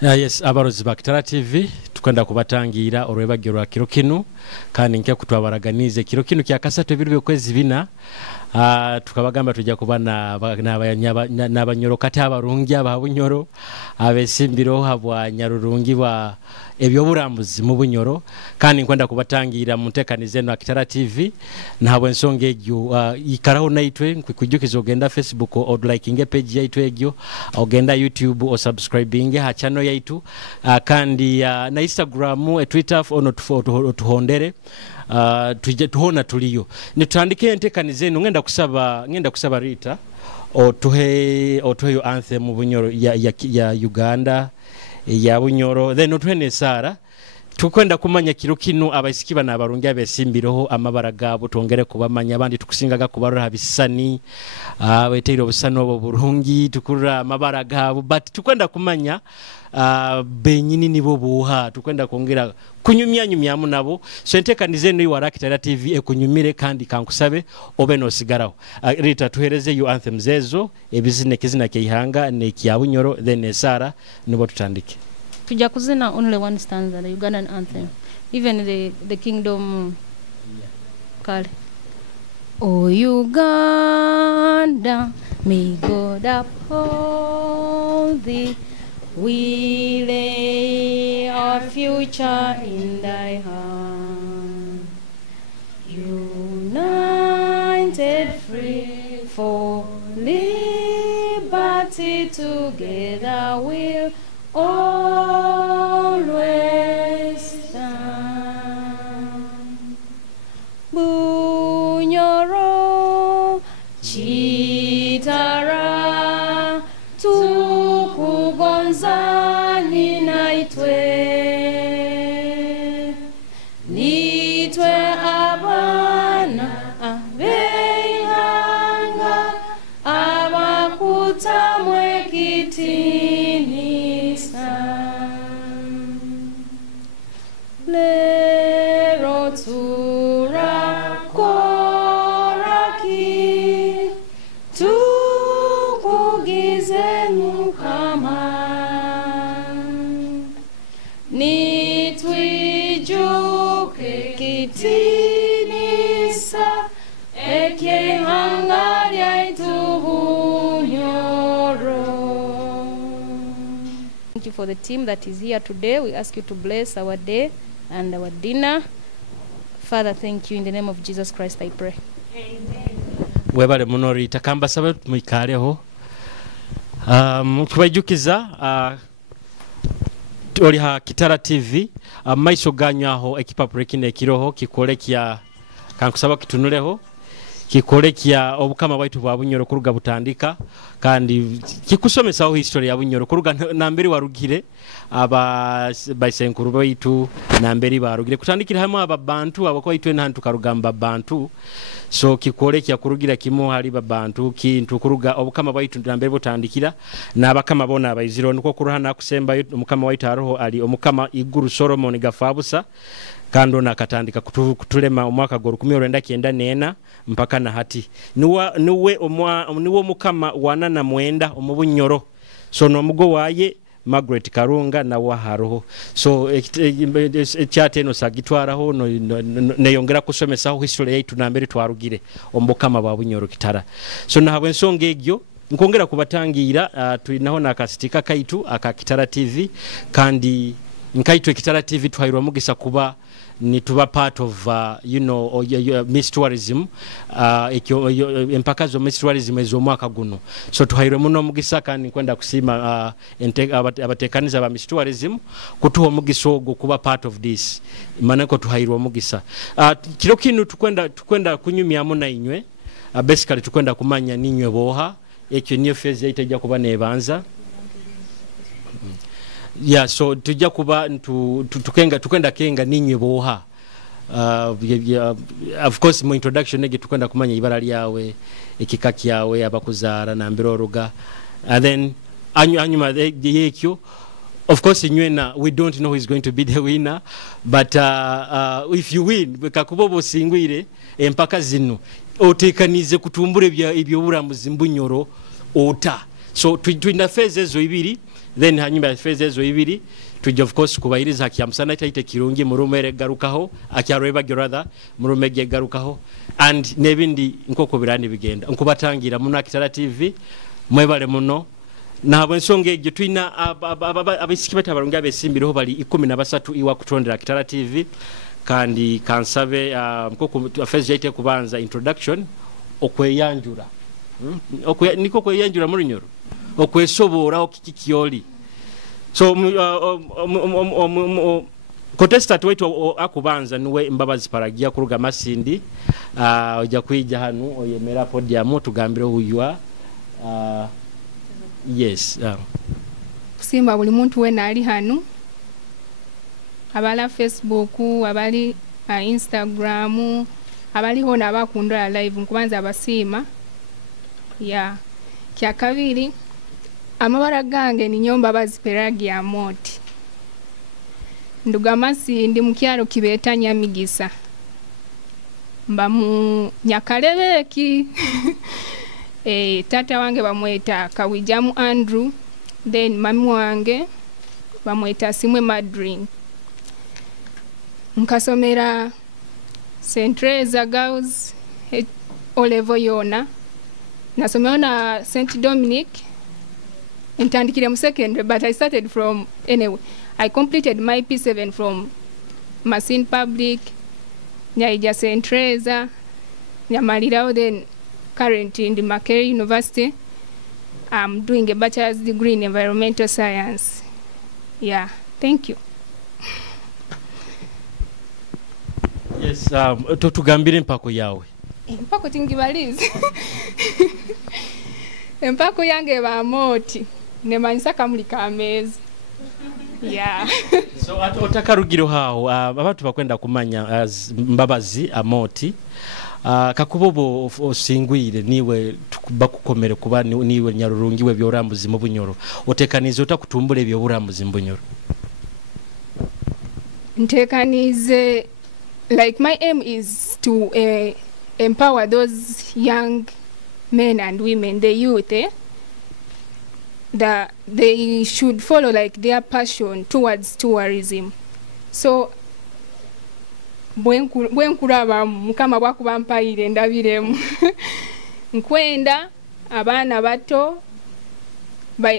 Yes, abarozi ba Kitara TV tukwenda kubatangira olwebagiro kiro kinu kandi nke kutwabaraganize kiro kinu kya kasatu ebiro kwezi bina tukabagamba tujja kuba n'abanyoro kati abarungi aba Bunyoro abesimbireho abanyarurungi ba ebyoburambuzi mu Bunyoro kandi nkwenda kubatangira mu ntekanize no Kitara TV ntabwo ensonga egyo ikaraho naitwe kujukiza ogenda Facebook o liking page yaitu egyo ogenda YouTube o subscribing ha channel yaitu kandi na Instagram Twitter ono tuhondere tuje tuhona tuliyo nitandike entekanize ngenda kusaba Rita o tuhe yo anthem mu Bunyoro ya Uganda ya Bunyoro then otwene Sara tukwenda kumanya kiro kino abayisikiba n'abarungi abesimbireho amabara gabo tongere kubamanya abandi tukusingaga kubarura habisani wetero busano bo burungi tukurura amabara gabo but tukwenda kumanya benyini nibo buha tukwenda kongera kunyumyamu nabo so entekanize no iwara Kitara TV ekunyumire kandi kankusabe obe no sigaraho Rita tuhereze yo anthem zezo ebizine kizina kihanga ne kya Bunyoro then Sara nibo tutandike tujja kuzina only one stanza, the Ugandan anthem. Even the kingdom kale. O Uganda, may God uphold thee. We lay our future in thy hand. United free for liberty, together we'll always stand. Bunyoro, Kitara, tukugonza nitwe abana abehanga abakutamwe kitini. Lero tura koraki tukugize mukama nitwijuke kitinisa eke hangaria itubunyoro. Thank you for the team that is here today. We ask you to bless our day and our dinner. Father, thank you in the name of Jesus Christ I pray. Amen. Webale munori takamba sabe mwikareho kubajukiza tuli ha Kitara TV maiso ganyaho ekipa breaking kiroho kikolekia kankusaba kitunuleho kikolekia obukama bwaitu bwa Bunyoro kuruga butandika kandi kikusomesaho history ya Bunyoro kuruga namberi warugire aba baisenkuru baitu namberi barugire kutandikira hamwe ababantu abako itwe ntantu karugamba bantu so kikolekia kurugira kimo hari babantu kintu kuruga obukama bwaitu namberi butandikira nabakama bona abayiziro niko kuruhana kusemba omukama waitu aroho ali omukama iguru Solomon gafabusa kando na katandika kutulema omwaka goro 1994 mpaka na hati niwe mukama wana na mwenda omubunyoro so no mugo waye Margaret Karunga na waharoho so cyate no sagitwaraho ne yongera kusomesaho history yaitu nambere twarugire ombokama ba Bunyoro Kitara so nahabwe nsonga egyo nkongera kubatangira tulinaho nakasitika kaitu aka Kitara TV kandi nkaitwe Kitara TV twahirwa mugisa kuba ni tuba part of Miss Tourism empaka zo Miss Tourism ez'omwaka guno. So tuhayire muno omugisa kandi kwenda kusima abatekaniza ba Miss Tourism kutuha omugisa ogwo kuba part of this manako tuhayire omugisa. Kiro kinu tukwenda kunyumyamu na inywe basically tukwenda kumanya ninywe boha ekyo niyo phase yaitejja kuba nebanza. Yeah, so tujja kuba tukenda kenga ninywe boha. Of course mu introduction nege tukenda kumanya ibara lyawe ekika kyawe abakuzara na mbiroroga, and then anyuma yekyo of course inywena we don't know who is going to be the winner, but if you win bekakubobo singwire empaka zino otekanize kutumbura ebyoburambuzi Bunyoro ota. So twina phase ezo ibiri, then hanyuma phase ezo ibiri tujja of course kubayiriza akyamusana taite kirungi murumere garukaho akyarweba gerada murumege garukaho and nebindi nkoko birani bigenda nkubatangira muno Kitara TV mwebale muno nabo ensonga egyo twina abisiki batabalungi abesimbireho bali 13 iwa kutondera Kitara TV kandi kansabe nkoko phase yaite kubanza introduction okweyanjura niko kweyanjura muri Bunyoro okwesobora okikikiyoli. So contestant wetu akubanza niwe Mbabazi Paragia kuruga Masindi ojja kwijja hanu oyemera podium tugambire huywa yes kusimba buli muntu wena ali hanu abala Facebook abali Instagram abali hona bakundwa live nkubanza abasima ya kya kabiri amabara gange ni nyomba baziperagia moti nduga Masindi mukyalo kibeta Nyamigisa mba mu Nyakalebeki tata wange bamweta Kawijamu Andrew, then mami wange bamweta Simwe Madring. Nkasomera St. Teresa Girls Olevo yona nasomera na St. Dominic intandikire mu secondary, but I started from anyway. I completed my P7 from Masin Public, Nyaija St. Teresa, Nyamalirao, then currently in the Makerere University. I'm doing a bachelor's degree in environmental science. Yeah, thank you. Yes, tugambire mpako yawe. Mpako tingibalize. Mpako yange ba moti. Nemanyisa kamulika amezi. Yeah. So otakarugiro hao abantu bakwenda kumanya as Mbabazi amoti kakubobo osingwire niwe bakukomere kuba niwe nyarurungi webyoburambuzi mu Bunyoro otekanize otakutumbula ebyoburambuzi mu Bunyoro. Ntekanize, like my aim is to empower those young men and women, the youth, that they should follow like their passion towards tourism. So bwenkuraba mukama bwakubampaire ndabiremu nkwenda abana bato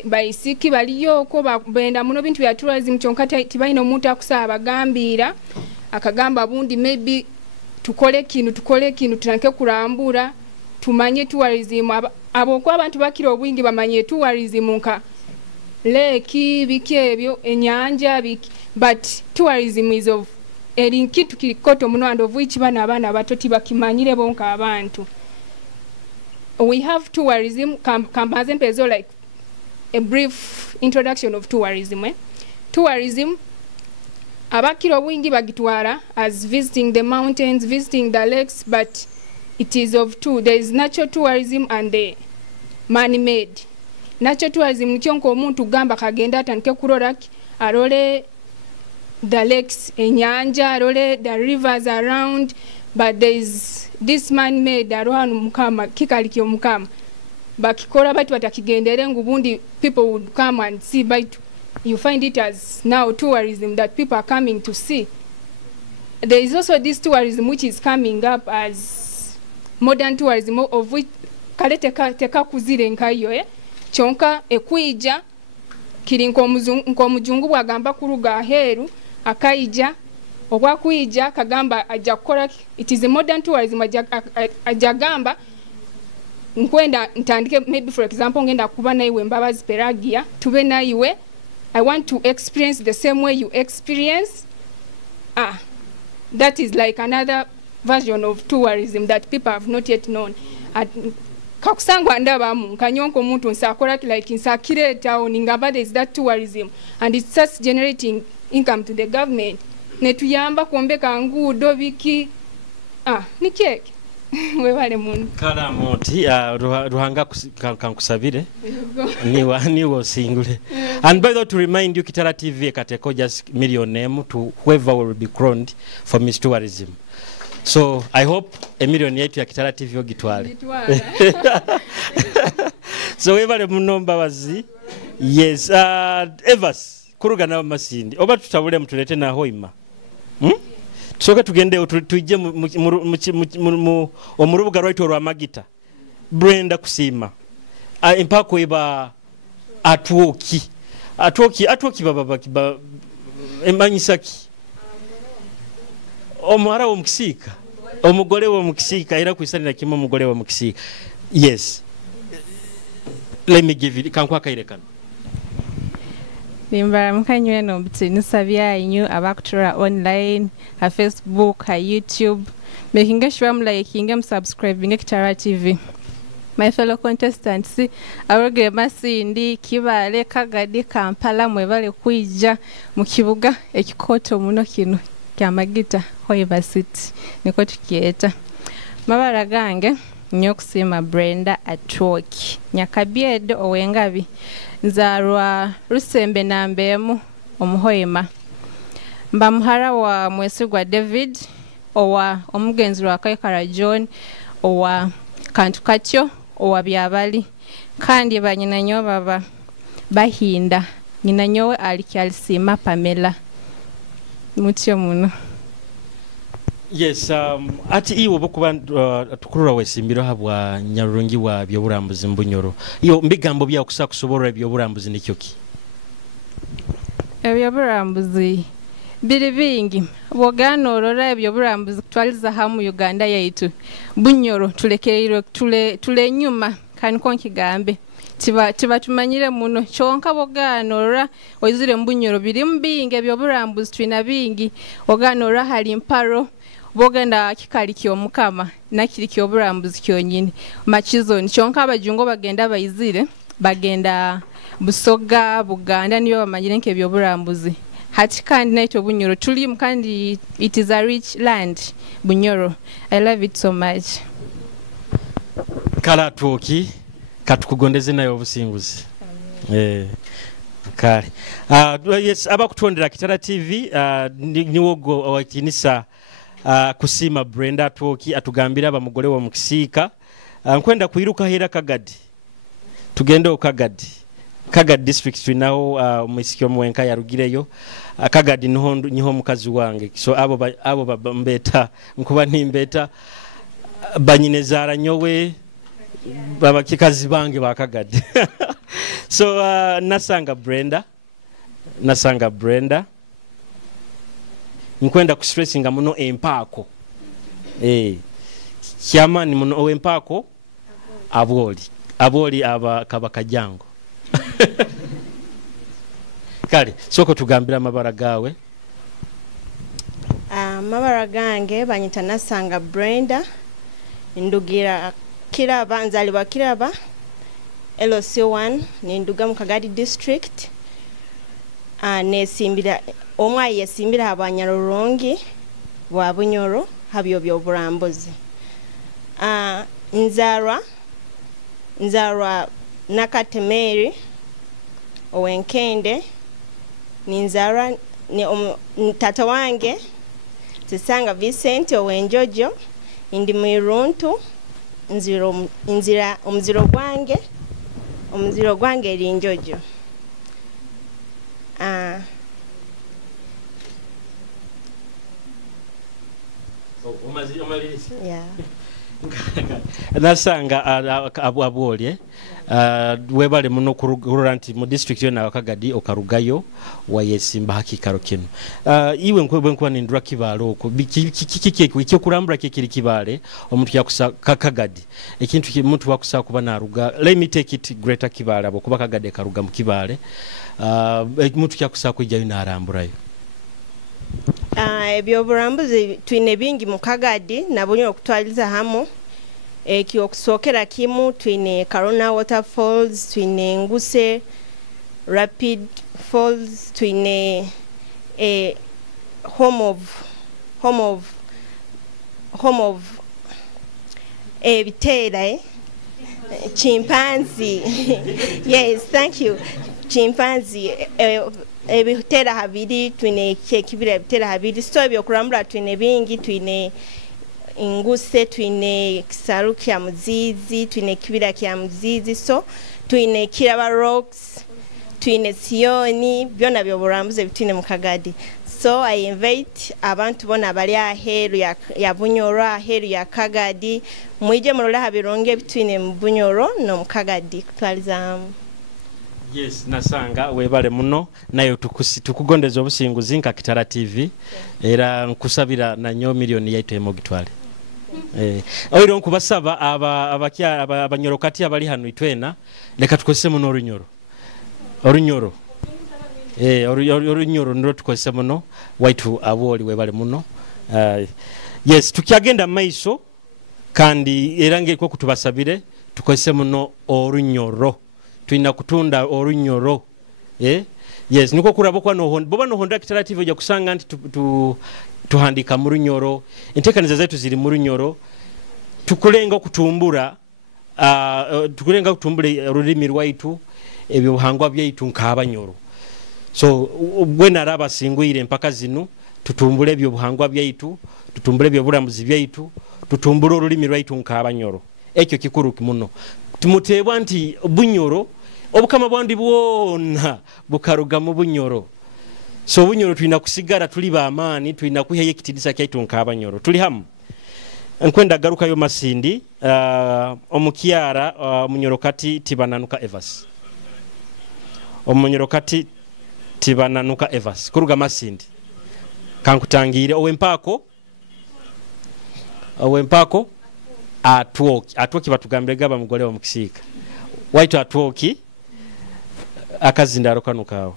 bayisiki baliyoko benda muno bintu bya tourism kyonka tibaino omuntu akusaba bagambira akagamba bundi maybe tukole kinu tunanke kurambura tumanye tourism abo kwa abantu bakira obwingi bamanye tourism nka leki bikebyo enyanja but tourism is of kitu kilikoto muno and of which abana bato tibakimanyire bonka abantu. We have tourism kambaze mpezo like a brief introduction of tourism. Tourism abakiro wingi bagitwara as visiting the mountains, visiting the lakes, but it is of two. There is natural tourism and the man-made. Natural tourism ni kyonko omuntu gamba kagenda atandike kurora arole the lakes, enyanja, arole the rivers around, but there is this man-made around mukama kikalikyo mukama bakikora batu batakigendere ngubundi people would come and see, but you find it as now tourism that people are coming to see. There is also this tourism which is coming up as modern tourism, of which kale teka kuzire nkayo kyonka ekwija kiri nko mujungu bwagamba kuruga heru akaija Ogwakuyija kagamba ajja kukola it is a modern tourism ajja gamba nkwenda ntandike maybe for example ngenda kuba naiwe Mbabazi Pelagia tube naiwe I want to experience the same way you experience. That is like another version of tourism that people have not yet known. Kakusangwa ndabamu nkanyonko muntu nsakola like nsakireta ningaba there is that tourism and it starts generating income to the government. Netuyamba kuombeka ngudo biki nikeke webale muntu kala moti ruhanga kankusabire niwo singule. And by the way, to remind you, Kitara TV kateko just million name to whoever will be crowned for Miss Tourism. So I hope a million yetu ya Kitara TV ogitwale. So webale munomba wazi. Yes, Evas kuruga na masindi oba tutabule mutulete na hoima. Tusoke tugende tujje omurubuga rwaitu rwa Magita Brenda kusima impako iba atwoki baba emanyisaki omwara wo mukisika omugole wo mukisika era kwisanira kimwe omugole wo mukisika. Yes, let me give you kankwa kairekana Nimbara mukanywe no bitinisa byanyu abakutura online ha Facebook ha YouTube making sure I'm liking and subscribing Kitara TV. My fellow contestants aroge masindi kibale kagadi Kampala mwebale kuija mu kibuga ekikoto muno kino kya Magita Hoiva City niko tukieta mabara gange nyokusima Brenda Atwoki nyakabiede owengabi nzarwa Rusembe nambemu omuhoima mba muhara wa Mwesigwa David owa omugenzi wa Kaikara John owa Kantukatyo owa byabali kandi banyina nyo baba bahinda nyina nyowe alikyalisima Pamela mutyo muno. Yes, ati iwo bokuba tukurura wesimbiro habwa nyarurungi wa byoburambuzi Bunyoro. Iyo mbigambo bya kusakusobora byoburambuzi nikyoki. Byoburambuzi biri bingi bogano orora byoburambuzi twaliza hamu Uganda yaitu Bunyoro tulekerero tule nyuma kan konkigambe tiba tumanyire muno chonka bogano orora oyizire Bunyoro biri mbinge byoburambuzi twina bingi ogano orora hali mparo bogenda kikali kyo mukama nakiri kyo burambuzi kyonyine machizo nchonka abajungo bagenda bayizire bagenda Busoga Buganda niyo bamanyire nke byo burambuzi hati kandi naito Bunyoro tuli mukandi it is a rich land Bunyoro. I love it so much. Kala Twoki katukugondeze nayo obusinguzi. Kale yes abakutondera Kitara TV niwogo awakinisa kusima Brenda Atwoki atugambira abamugole wa mukisika nkwenda kuiruka hera Kagadi tugende okagadi Kagadi district twinaho musikyo mwenka yarugireyo Kagadi niho mukazi wange so abo mbeta nkuba nimbeta banyinezara nyowe baba kikazi bange ba Kagadi. So nasanga Brenda nkwenda kustressinga muno empako kyamani muno empako aboli aba kabakajango. Kale soko tugambira mabara gawe. Mabara gange banyita nasanga Brenda ndugira Kiraba nzaliwa Kiraba LOC1 ninduga mu Kagadi district nesimbira omwaye yesimbira abanyarurungi bwa Bunyoro habyo byoburambuzi. Nzarwa Nakatemeri owenkende ninzarwa ni tata wange Tisanga Vincent owenjojo indi mwiruntu nzira omuziro gwange linjojo. Omalisi. Yeah. nasanga abwolye webale muno kurura nti mu district yona wakagadi okarugayo wayesimba hakikaro kino iwe nkwe nindura kibalo oko kiki kurambura kikiri kibale omuntu yakusa kakagadi ekintu muntu wakusa kuba naruga let me take it greater kibale abo kuba kagade karuga mu kibale muntu yakusa kujyayo naramburayo ebyoburambuzi twine bingi mu kagadi na Bunyoro okutwaliza hamo ekyokusokera kimu twine Corona waterfalls twine Nguse rapid falls twine home of Bitera chimpanzee yes thank you chimpanzee ebitera habiri twine kibira ebitera habiri so ebyokurambura twine bingi twine Nguse twine kisaru kya muzizi twine kibira kya muzizi so twine Kiraba rocks twine Sioni byona byoburambuze bitine mu kagadi so I invite abantu bona bali aheru ya Bunyoro aheru ya kagadi mwije murola habironge bitine mu Bunyoro no mu kagadi kutwaliza yes nasanga webale muno nayo tukugondeza obusinguzi nka Kitara TV era nkusabira na nyo milioni yaitu emogitwale oiro nkubasaba abanyorokati abali hano itwena leka tukose muno orunyoro orunyoro ndiro tukose muno waitu aboli webale muno yes tukyagenda maiso kandi erange ko kutubasabire tukose muno orunyoro tuina kutunda orunyoro yes niko kurabo kwa boba no Honda Kitara TV ya kusanga nti tuhandika mu runyoro entekaniza zetu ziri mu runyoro tukulenga kutumbura ururimi rwaitu ebyo buhangwa byaitu nk'abanyoro so bwena raba singwire mpaka zinu tutumbule ebyo buhangwa byaitu tutumbule ebyo burambuzi byaitu tutumbule ururimi rwaitu nk'abanyoro ekyo kikuru kimuno tumutebwa nti Bunyoro obukama bwandi bwona bukaruga mu Bunyoro so Bunyoro tuina kusigara tuli ba amani tuina kuheye kitidisa kyaitu nk'abanyoro tuli hamu nkwenda garuka yo masindi omukyara munyorokati tibananuka Evas omunyorokati tibananuka Evas kuruga masindi kankutangire owempako atwoki batugambire gaba mugole wa mukisika waitu atwoki akazindaro kanukawo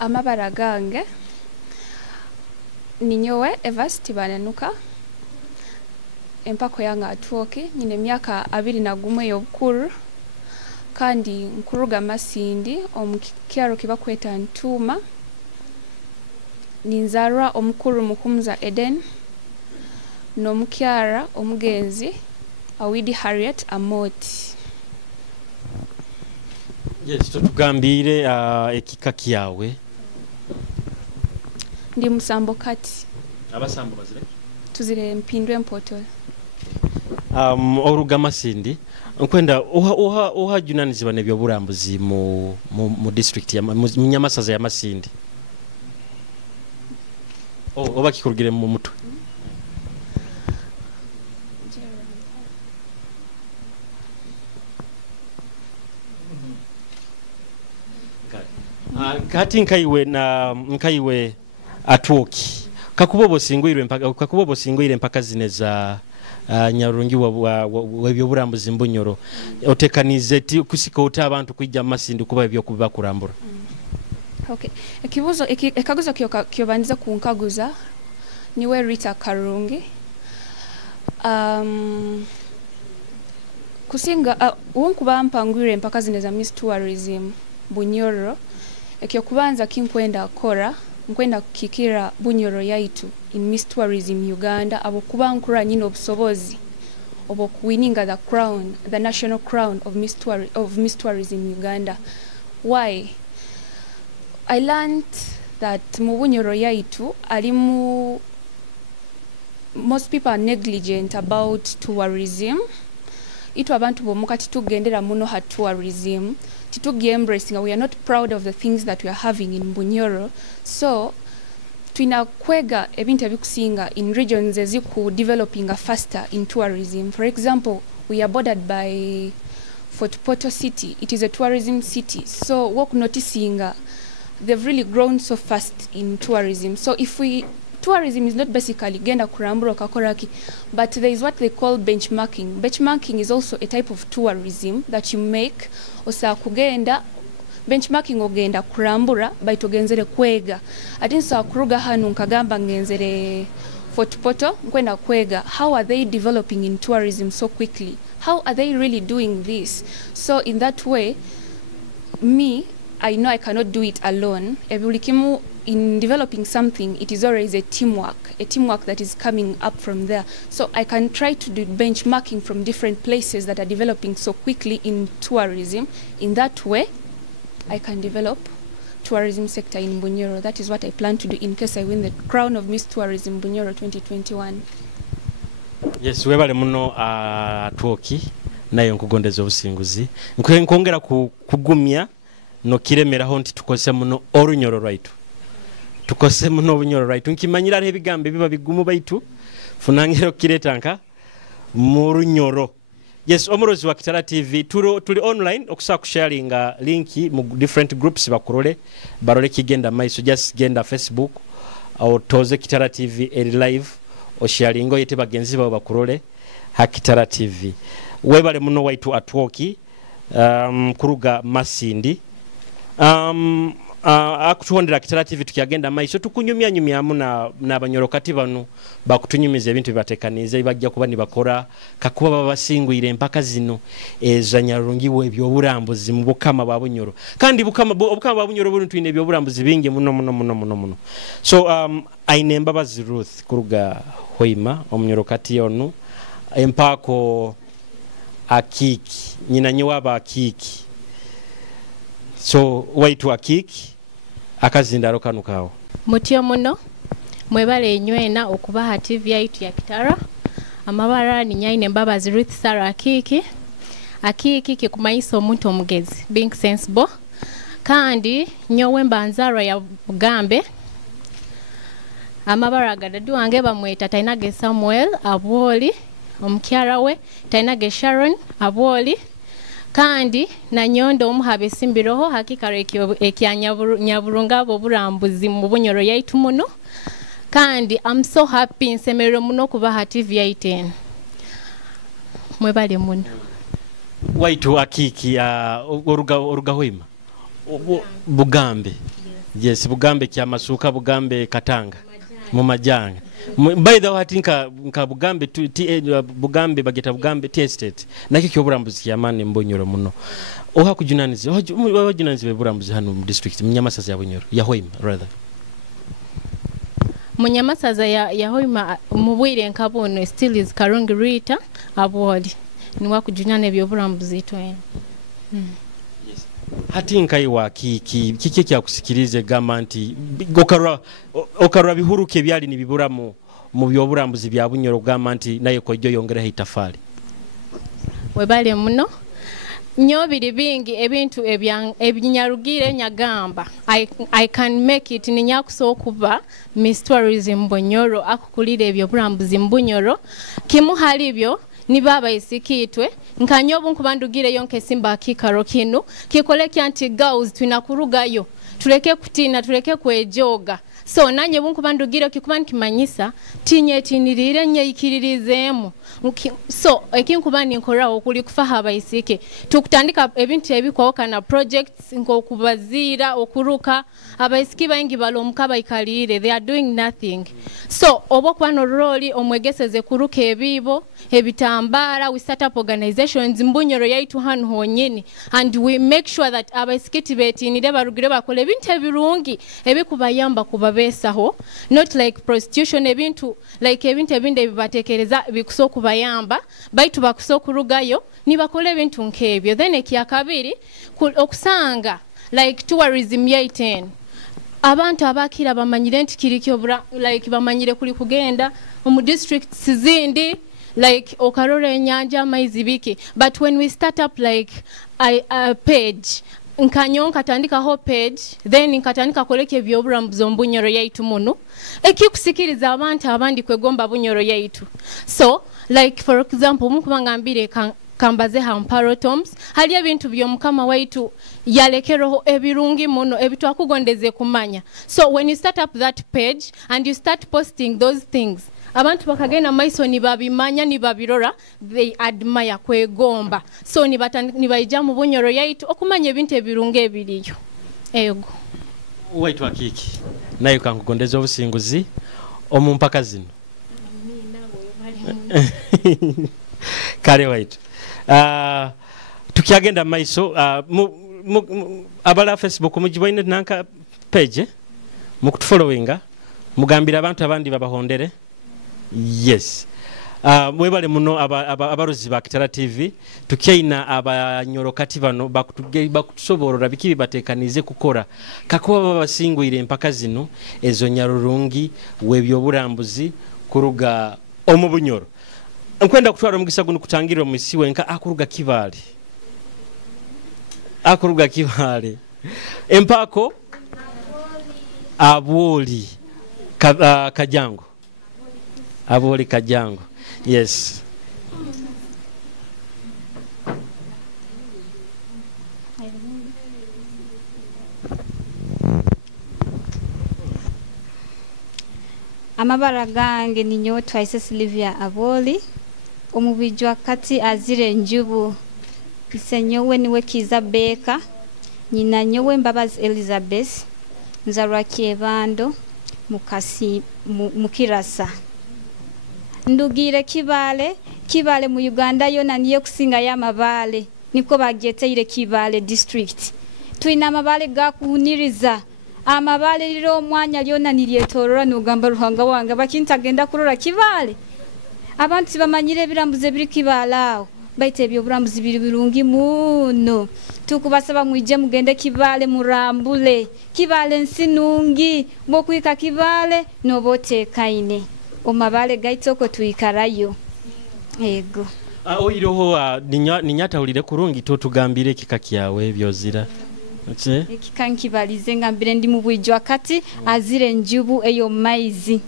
amabara gange ninyowe Evas tibananuka empako yanga atwoki nyine myaka 21 y'obukuru kandi nkuruga masindi omukyaro kibakweta Ntuma ninzarwa omukuru mukumza Eden no mukyara omugenzi Awidi Harriet Amoti yes tutugambire ekika kyawe ndi musambo kati abasambo bazire tuzire mpindwe mpotol oruga masindi nkwenda oha junaniziba nebyo burambuzi mu district ya Nyamasaza ya Masindi oba kikurugire mu mutwe kati nkaiwe atwoki kakubobo singwire mpaka zineza nyarungi webyoburambuzi Bunyoro otekanize kusika ota abantu kwijja Masindi kuba ebyo kuba kurambura okay ekaguzo kyobandiza kunkaguza niwe Rita Karungi kusinga wonkuba mpangwire mpaka zineza Miss Tourism Bunyoro ekyo kubanza kinkwenda kora nkwenda kukikira Bunyoro yaitu in Miss Tourism Uganda abo kuba nkura nyine obusobozi obo winninga the national crown of Miss Tourism Uganda. Why? I learned that mu Bunyoro yaitu alimu most people are negligent about tourism. Itu abantu bomuka titugendera muno ha tourism. Titugi embracing. We are not proud of the things that we are having in Bunyoro. So twina kwega ebintu ebikusinga in regions eziku developing faster in tourism. For example, we are bordered by Fort Portal City. It is a tourism city. So what noticing they've really grown so fast in tourism. So if tourism is not basically genda kurambura kakoraki, but there is what they call benchmarking. Benchmarking is also a type of tourism that you make. Osa kugenda benchmarking ogenda kurambura baitogenzere kwega. Ati nsa kuruga hanu nkagamba ngenzere Fort Portal nkwenda kwega. How are they developing in tourism so quickly? How are they really doing this? So in that way, I know I cannot do it alone. In developing something, it is always a teamwork that is coming up from there. So I can try to do benchmarking from different places that are developing so quickly in tourism. In that way, I can develop tourism sector in Bunyoro. That is what I plan to do in case I win the crown of Miss Tourism Bunyoro 2021. Yes, webale muno twoki nayo nkugondeza obusinguzi. Nkongera kugumya no kiremeraho nti tukose muno orunyoro right. Tukose muno obunyoro right. Nkimanyira ebigambe biba bigumu baitu funangero kiretanka mu runyoro. Yes, omurozi wa Kitara TV tuli online okusa kusharinga linki mu different groups bakurole barole kigenda maiso just genda Facebook au toze Kitara TV live osharingo yete bagenzi babo bakurole ha Kitara TV. Webale muno waitu atwoki kuruga Masindi akutuhondera Kitara TV tukiyagenda maiso tukunyumya amu na abanyorokati banu bakutunyumiza ebintu bibatekanize bajja kuba ni bakora kakuba babasingwire mpaka zino ezanyarurungi webyoburambuzi mu bukama bwa Bunyoro kandi obukama bwa Bunyoro bunu twine ebyoburambuzi bingi muno. So ainemba bazi Ruth kuruga Hoima omunyorokati onu empako akiki nyina nyiwaba akiki. So waitu akiki akazindaro kanu kawo mutyo muno mwebale enywena okuba ha TV yaitu ya Kitara amabara ni nyaine mbabazi Ruth Sara akiki Kumanyisa omuntu omugezi being sensible kandi nyowe mbanzaro ya Bugambe amabara gadadu wange bamweta Tainage Samuel Abwoli omukyara we Tainage Sharon Abwoli kandi na nyondo omuhabesimbiraho hakikaro ekyanyaburunga boburambuzi mu Bunyoro yaitu muno kandi I'm so happy nsemerero muno kuba ha TV yaiten mwebale muno waitu akiki oruga Hoima Bugambe. Yes, Bugambe kyamasuka Bugambe Katanga mu majanga. By the way, I think Bugambe Bugambe bageta Bugambe estate nakyo kyoburambuzi kyamane Bunyoro muno. Oha kujunanize wajunanize beburambuzi hano mu district Munyamasaza ya Bunyoro ya Hoima rather. Munyamasaza ya Hoima mubwire nkabono still is Karungi Rita Abwoli niwa kujunana ebyoburambuzi twene. Hati nkaiwa kiki kyakusikirize gamanti okarwa bihuruke byali ni bibura mu byoburambuzi bya Bunyoro gamanti nayo kojjo yongera hitafali webale muno nyobiri bingi ebintu ebinyarugire nyagamba I can make it ninyakusokuba Miss Tourism Bunyoro akukulire ebyoburambuzi Bunyoro kimu halibyo ni baba isikitwe nkanyobu nkubandugire yonke simba kikaro kinu kikole kyanti girls twinakurugayo tuleke kutina tuleke kwejoga so nanye bunkubandugire kikubani Kumanyisa tinirire nyikiririzemo so ekinkubani nkora okuli kufaha abayisike tukutandika ebintu ebikwaho kana projects nkokubazira okuruka abayisiki bangi balomka bayikalire they are doing nothing so obo kwano roli omwegeseze kuruka ebibo ebitambara we start up organizations Bunyoro yaitu hanu honyeni and we make sure that abayisiki betinire barugire bakole ebintu ebirungi ebikubayamba kubabesaho not like prostitution ebintu like ebintu ebinde bibatekereza bikusokubayamba baitu bakusokurugayo nibakole ebintu nkebyo then ekyakabiri okusanga like tourism yaiten abantu abakira bamanyire nti kirikyo like bamanyire kuli kugenda mu districts zindi like okarora enyanja amaizi biki, but when we start up like a page nkanyo nkatandikaho page then nkatandika koleka ebyoburambuzi mu Bunyoro yaitu muno ekikusikiriza abantu abandi kwegomba Bunyoro yaitu. So like for example mukubangambire kambaze hamparotoms hali ebintu by'omukama waitu yalekeroho ebirungi muno ebitwakugondeze kumanya. So when you start up that page and you start posting those things, abantu bakagenda maiso nibabimanya nibabirora, they admire kwegomba. So nibaija mu Bunyoro yaitu okumanya ebintu ebirungi ebiriyo. Ego waitu akiki nayo kankugondeza obusinguzi omumpaka zino kale waitu tukiagenda maiso abala Facebook mujibaine nanka page mukutufollowinga mugambira abantu abandi babahondere. Yes. Mwebale muno abarozi ba Kitara TV tukyaina abanyorokati bano bakutusoborora biki batekanize kukora kakuba babasingwire mpaka zino ezo nyarurungi webyoburambuzi kuruga omu Bunyoro. Nkwenda kutwara mugisa guno kutangirira mu isiwe nka akuruga kibali. Akuruga kibali. Empako aboli kajango. Aboli kajango. Yes. Amabara gange ni nyo twaise Silvia Aboli omubijwa kati azire njubu isenyowe niwe kiza beka nyina nyowe Mbabazi Elizabeth nzarwa kiebando mukasi mukirasa ndugire kibale mu Uganda yona niye kusinga ya mabale niko bageteire kibale district tuina mabale gakuniriza amabale liro mwanya lyona nilyetorora nugamba ruhanga wanga bakintagenda kurora kibale abantu bamanyire birambuze biri kibalaho baite byoburambuzi biri birungi muno tukubasaba mwije mugende kibale murambule kibale nsinungi bo kwika kibale no botekaine omabale gaitoko tuikarayo ego oyiroho ninyata ulire kurungi to tugambire kikaki yawe byozira kikankibalize ngambire ndi mu bwijwa kati azire njubu eyo maizi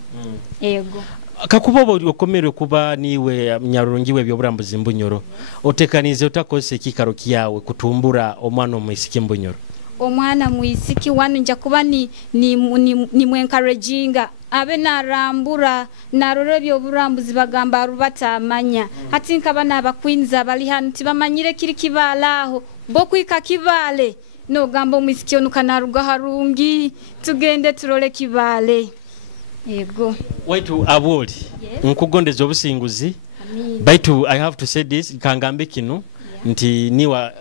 ego kakubobo okomere kuba niwe nyarurungi webyoburambuzi Bunyoro otekanize utakose kikaro kiyawe kutumbura omwana omwisiki Bunyoro omwana mwisiki wanu nja kuba ni mwenkarejinga abe narambura narore byoburambuzi bagamba rubatamanya hati nkabana abakwinza bali hano tibamanyire kiri kibalaho bo kwika kibale no gambo mwisiki onuka naruga harungi tugende turole kibale ego waitu aboli nkugondeza obusinguzi baitu I have to say this kangambe kino nti niwa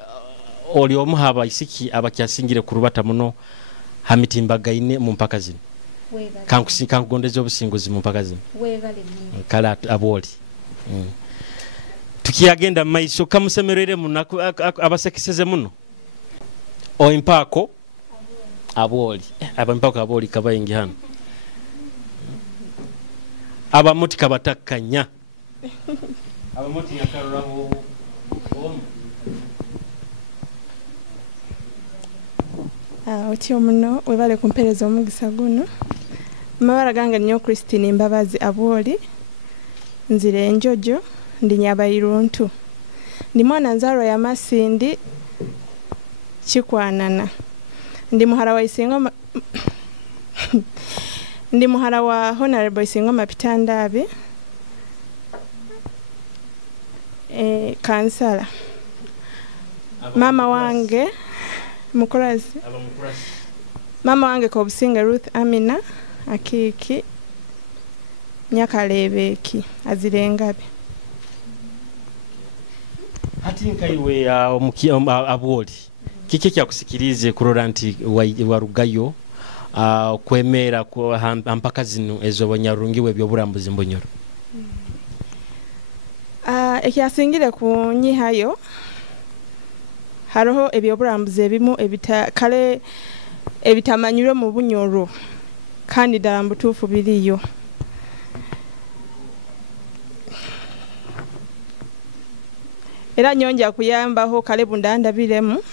oli omuhaba isiki abakyasingire kurubata muno hamitimbagaine mu mpaka zino kankugondeza obusinguzi mu mpaka zino kala aboli tukiyagenda maiso kamusemerere muno abasekiseze muno oimpako aboli abampako aboli kabayingi hano abamuti kabatakanya abamuti yakaruraho otyo muno webale kumpereza omugisa guno mabara gange nyo Christine Mbabazi Aboli nzire enjojo ndi nyabayiruntu ndi mwana nzaro ya Masindi chikwanana ndi muhara wa Isingo ndi muhara wa Honorable Isingo Mapitandabe kansala mama wange mukurazi mama wange ko businga Ruth Amina akiki nyakalebeki azirengabe hati nkaiwe aboli kiki kyakusikirize kurora nti warugayo kwemera ko mpaka zino ezo banyarungi webyoburambuzi Bunyoro ekyasingire ku nyihayo haroho ebyoburambuzi ebimu ebita kale ebitamanyirwe mu Bunyoro kandi ddala mu butuufu biriyo. Era njonja kuyambaho Kalebu ndandabiremu,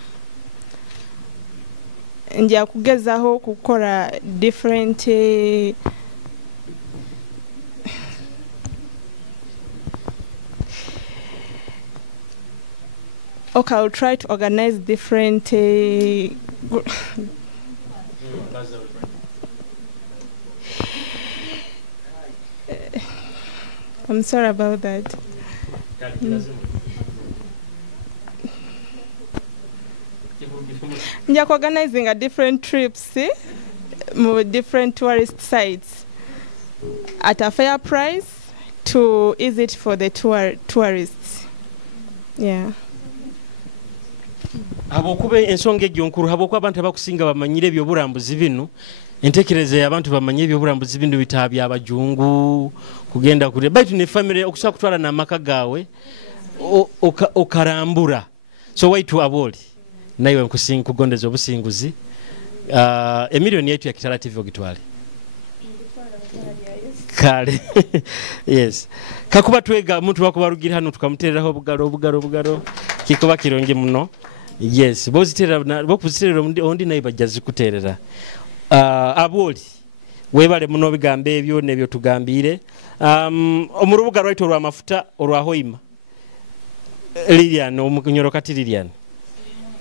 nja kugezaho kukola different okay, I'll try to organize different I'm sorry about that. Nja organizing a different trips different tourist sites at a fair price to ease it for the tourists. Yeah. Habokuba ensonga ejjo nkuru habokuba abantu abakusinga bamanyire ebyoburambuzi bino entekereza y'abantu bamanyire ebyoburambuzi bino bitabya abajungu kugenda kule baitu ne family okusobola kutwala na maka gawe okarambura so waitu aboli naiwe nkusinga kugondeza obusinguzi emilioni yetu ya Kitara TV ogitwale kale yes kakuba twega muntu bakubarugira hano tukamutereraho bugaro kikuba kironge muno. Yes, bokuziterera ondi naye bajjazi kuterera. Aboli webale muno bigambe ebyo nebyo tugambire. Omurubuga lwaito lwa mafuta olwa hoima. Lilian Omunyoro kati Lilian.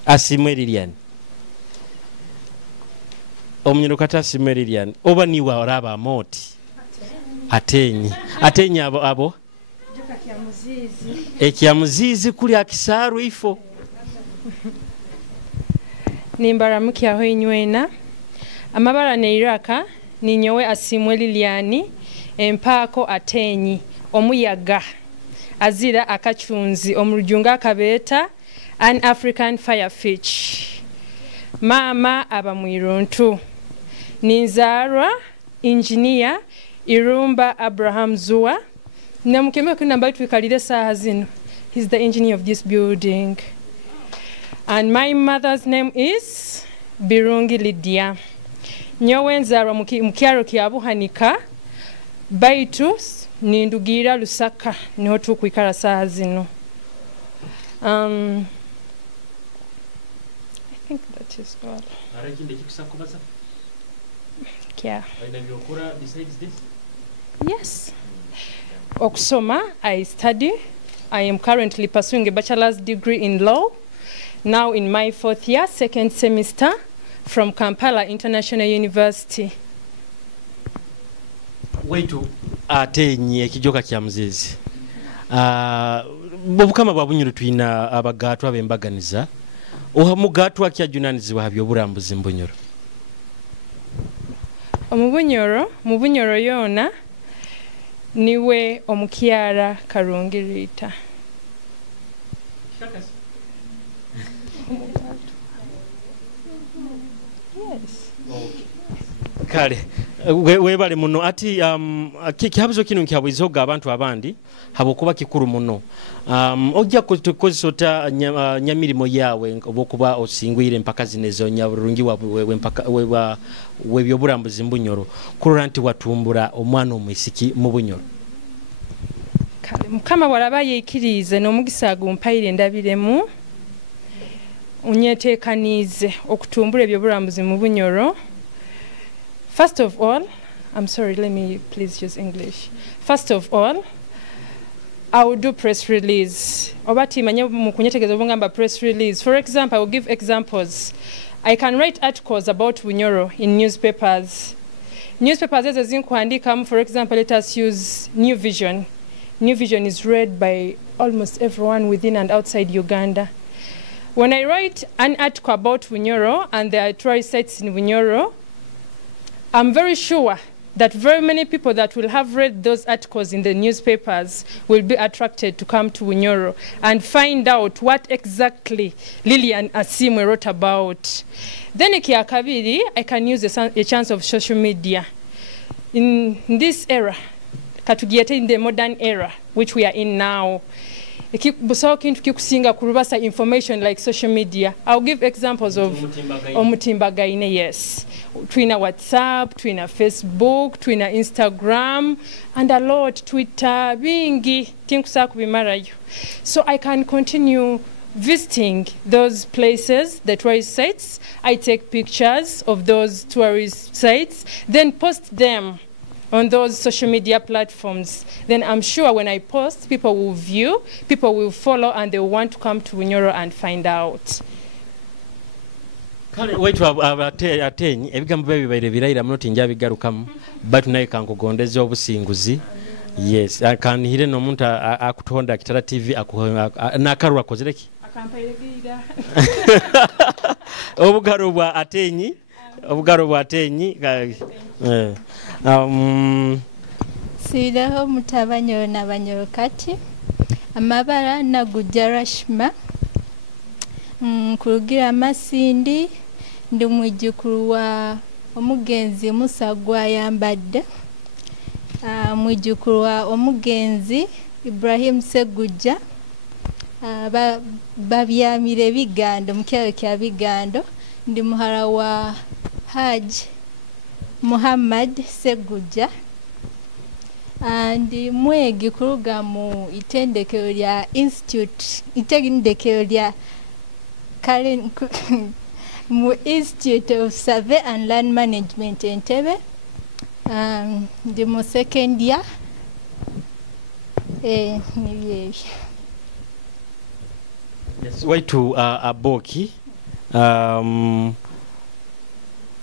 Asimwe Lilian. Omunyoro kati asimwe Lilian. Oba niwa oraba moti. Atenyi abo. Ekiamuzizi kuli akisaru ifo. Nimbaramukia ho inywena amabara ne iraka ninyowe asimwe Liliani empako atenyi omuyaga azira akachunzi omurujunga kabeta an African firefish mama abamwiruntu ninzarwa engineer Irumba Abraham Zua namukembe kuna mbaye twikalire saha zino. He's the engineer of this building. And my mother's name is Birungi Lydia. Nyowe nzarwa mukyaro kyabuhanika baitu nindugira Lusaka niho tukwikara saha zino. I think that is all. Yeah. Yes. Okusoma, I study. I am currently pursuing a bachelor's degree in law. Now in my 4th year, 2nd semester from Kampala International University. Waitu atenye kijoka kya mzizi. Bobukama bwa Bunyoro twina abagatu abembaganiza. Ohamugatu akya junanizibwa habyoburambuzi Bunyoro. Mu Bunyoro yona niwe omukyara karungirita. Yes. Kale webale muno ati kihabuzo kino kyabwizoga abantu abandi habokuba kikuru muno ojja kukozesota nyamirimo yawe obokuba osingwire mpaka zinezo nyarurungi wawe mpaka webyoburambuzi Bunyoro kurora nti watumbura omwana omwisiki mu Bunyoro. Kale mukama walabaye ikirize n'omugisa gumpaire ndabiremu unyetekanize okutumbura ebyoburambuzi mu Bunyoro. First of all, I'm sorry, let me please use English. First of all, I will do press release. Obati manye mukunyetegeza obungamba press release. For example, I will give examples. I can write articles about Bunyoro in newspapers. Newspapers as in kuandika, for example, let us use New Vision. New Vision is read by almost everyone within and outside Uganda. When I write an article about Bunyoro and there are tourist sites in Bunyoro, I'm very sure that very many people that will have read those articles in the newspapers will be attracted to come to Bunyoro and find out what exactly Lilian Asimwe wrote about. Then I can use a chance of social media. In this era, in the modern era, which we are in now, busawo kintu kikusinga kulubasa information like social media. I'll give examples of omutimbagaine. Yes, twina WhatsApp, twina Facebook, twina Instagram, and a lot Twitter bingi tinkusa kubimarayo. So I can continue visiting those places, the tourist sites. I take pictures of those tourist sites, then post them on those social media platforms. Then I'm sure when I post, people will view, people will follow, and they will want to come to Bunyoro and find out. Kale waitu atenyi ebigambo bye bibaire biraira mnoti njabigarukamu but naye kankugondeza obusinguzi. Yes, akanihire n'omuntu akutonda Kitara TV nakarwa kozereki obugaro bwa atenyi Siraho mutabanyoro n'abanyoro kati amabara nagujja rashma kurugira amasindi ndi mwijukuru wa omugenzi Musagwa yambadde mwijukuru wa omugenzi Ibrahim Segujja babyamire bigando mukyalo kya bigando ndi muhara wa Haj Muhammad Segujja ndi mwegi kuruga mu itendekero lya itendekero lya mu Institute of Survey and Land Management Entebbe. Ndi mu second year. Yes, waitu aboki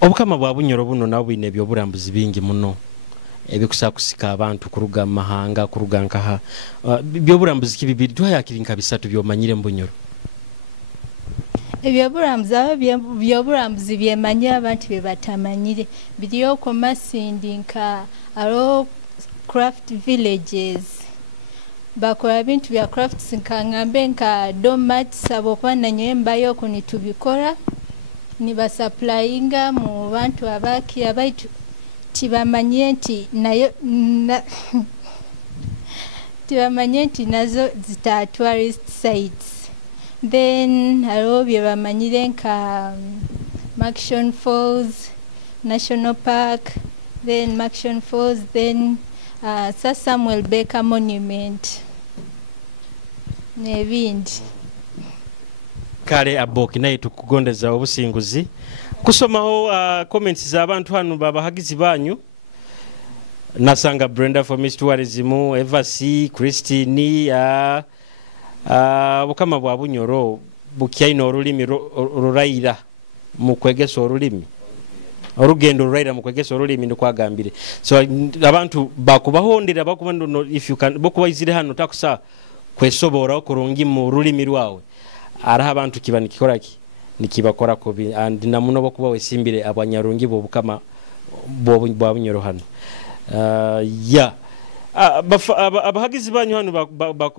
obukama bwa Bunyoro buno nawo bwine ebyoburambuzi bingi muno ebikusakusika abantu kuruga mahanga kuruga nkaha byoburambuzi kibibiri twayakiri nka bisatu byomanyire mu Bunyoro. Ebyoburambuzi byemanyire abantu bebatamanyire biriyo ku masindi nka aro craft villages bakora bintu bya crafts nka ngambe nka domats abokwana nyembayo kuni tubikora ni basaplyinga mu bantu abaki abaitu tibamanye nti nayo tibamanye nti nazo zita tourist sites. Then arobye bamanyire nka Maction Falls National Park, then Maction Falls, then Sir Samuel Baker Monument nebindi. Kale aboki naye tukugondeza obusinguzi kusomaho comments z'abantu hano babahagizi banyu nasanga Brenda for Miss Tourism, Evasi, Christine bukama bwa Bunyoro bukyaina olulimi ruraira mu Kwegesa olulimi orugendo ruraira mu Kwegesa olulimi ndikwagambire so abantu bakubahondera bakubando if you can bokubayizire hano takusa kwesobora okurungi mu rulimi rwawe araha abantu kibani kikoraki nikibakora ko and namuno bokuba wesimbire abanyarungi bo bukama bwa Bunyoro hano abahagizi banyu hano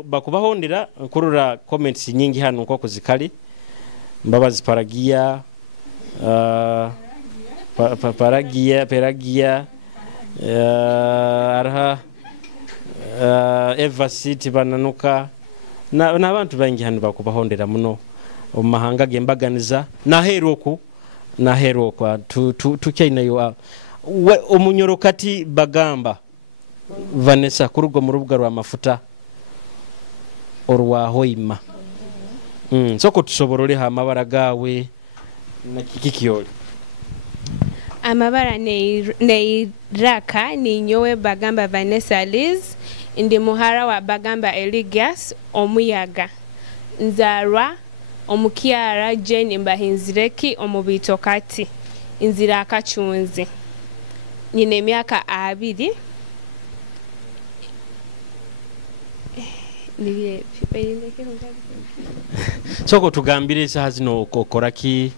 bakubahondera kurura comments nyingi hano nko kuzikali Mbabazi Paragia Peragia araha Eva City bananuka n'abantu bangi hano bakubahondera muno omahanga gembaganiza naheroku tukyainayo Omunyoro kati bagamba Vanessa kurugo mu rubuga rwa mafuta orwa hoima soko tusoborole ha amabara gawe na kikikiyoli amabara ne raka ni nyowe bagamba Vanessa Liz ndi muhara wa bagamba Eligas omuyaga nzarwa omukyara Jane Mbahinzireki omubito kati inzira akachunzi nyine emyaka 2 soko tugambire saha zino kokoraki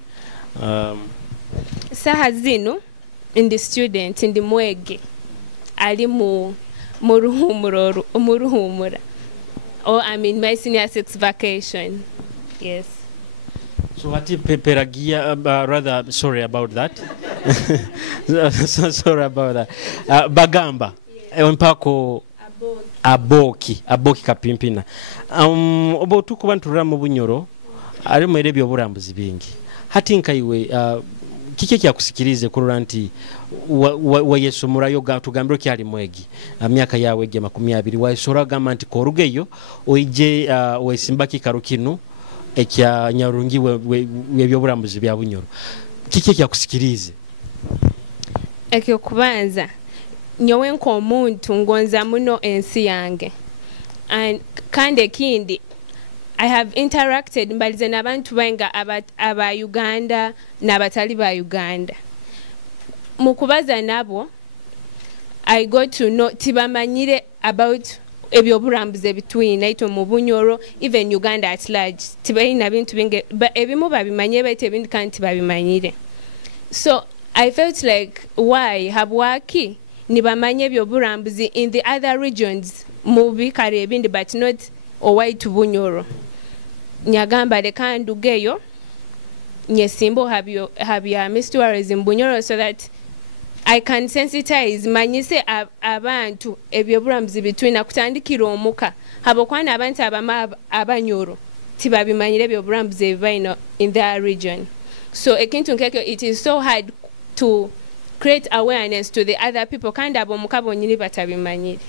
saha zino ndi student ndi mwege ali mu ruhumura or I'm in my senior 6 vacation. Yes. So what Peragia rather sorry about that. So sorry about that. Bagamba. Mpako aboki kapimpina obo tukuba nturira mu Bunyoro ari mu ebyoburambuzi bingi hati nkaiwe kiki kyakusikirize kurura nti wayesomurayo tugambiro kyali mwegi myaka yawe gye 20 wayesora gamba nti korugeyo oije wesimba kikaro kinu ekya nyarurungi webyoburambuzi bya Bunyoro kiki kyakusikirize ekyo kubanza nyowe nk'omuntu ngonza muno ensi yange kandi ekindi I have interacted mbalize n'abantu benga aba Uganda n'abatali ba Uganda mukubaza nabo I got to know tibamanyire about ebyoburambuzi between ito mu Bunyoro even Uganda at large tibaina bintu binge ebimu babimanye bete ebindi kandi babimanyire so I felt like why habwaki nibamanye ebyoburambuzi in the other regions mu bikare ebindi but not owaitu Bunyoro nyagamba leka ndugeyo nyesimbo habya tourism Bunyoro so that I can sensitize manyise abantu ebyoburambuzi between akutandikira omuka habokwana abantu abanyoro tibabimanyire ebyoburambuzi ebibaino in their region so ekintu nkekyo it is so hard to create awareness to the other people kandi abomuka bonyini batabimanyire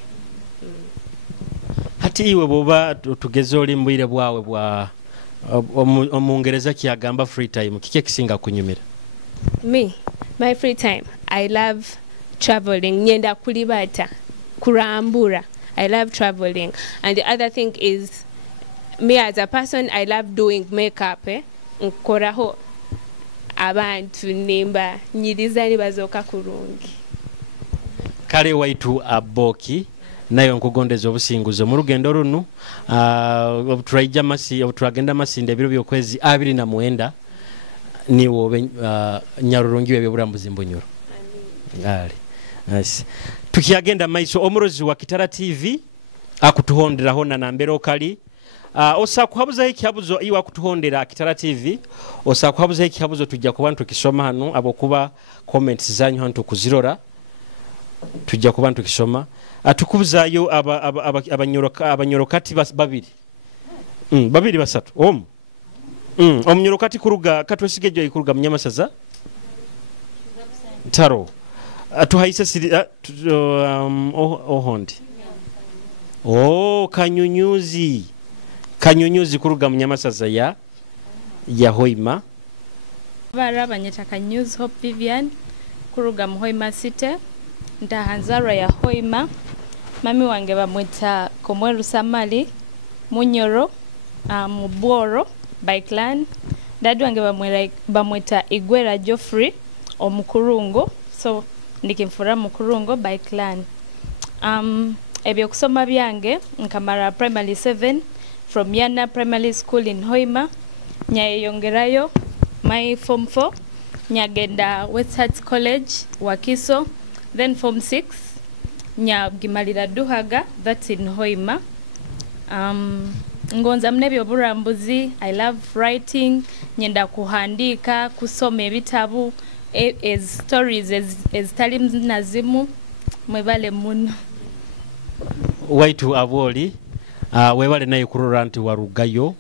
hati iwe boba tugeze oli mbwire bwawe bwa omungereza kyagamba free time kike kisinga kunyumira me my free time I love traveling nyenda kulibata kurambura I love traveling and the other thing is me as a person I love doing makeup nkoraho abantu nimba nyiriza nibazoka kurungi kale waitu aboki nayo nkugondeza obusinguzo mu rugendo runo turajja turagenda masinde biro byokwezi 29 niwo nyarurungi webyoburambuzi Bunyoro ngali nice tukiyagenda maiso omurozi wa Kitara TV akutuhonderaho na nambero kali osakuhabuza ekihabuzo iwa akutuhondera Kitara TV osakuhabuza ekihabuzo tujja kuba ntukisoma hano abokuba comments zanyu hano tukuzirora tujja kuba ntukisoma atukubuzayo abanyorokati babiri babiri basatu omnyorokati kuruga katwesigejo ikuruga Munyamasaza taro atuhaise siri ohondi kanyunyuzi kuruga Munyamasaza ya Hoima barabanyeta Kanyuzi Hope Vivian kuruga Hoima City ndahanzara ya Hoima mami wange bamwita Komweru Samali Munyoro Muboro by clan dadu wange bamwita Igwera Geoffrey Omukurungo so ndikimfura Mukurungo by clan ebyo kusoma byange nkamara primary 7 from Yana Primary School in Hoima nyayongerayo my form 4 nyagenda West Heights College Wakiso then form 6 nyagimalira Duhaga that's in Hoima ngonza mne byoburambuzi I love writing nyenda kuhandika kusoma ebitabu as stories as talim nazimu mwebale muno waitu aboli webale naye kurora nti warugayo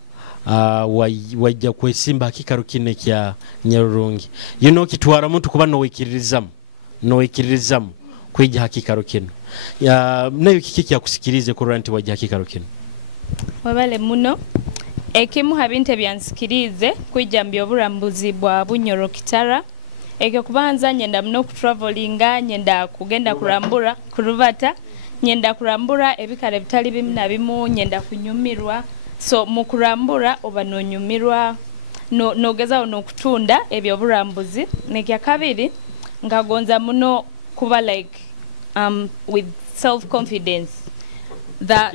wajja kwesimba kikaro kine kya nyarurungi kitwara muntu kuba nowekiririzamu kwija hakikaro kino nayo kiki kyakusikirize kurora nti wajja hakikaro kino webale muno ekimu habinte byansikirize kwija mbyoburambuzi bwa Bunyoro Kitara ekyo kubanza nyenda mno kutravelinga nyenda kugenda kurambura kurubata nyenda kurambura ebikare bitali bimu na bimu nyenda kunyumirwa so mukurambura oba nonyumirwa nogeza no kutunda ebyoburambuzi nekya kabiri ngagonza muno kuba like with self confidence that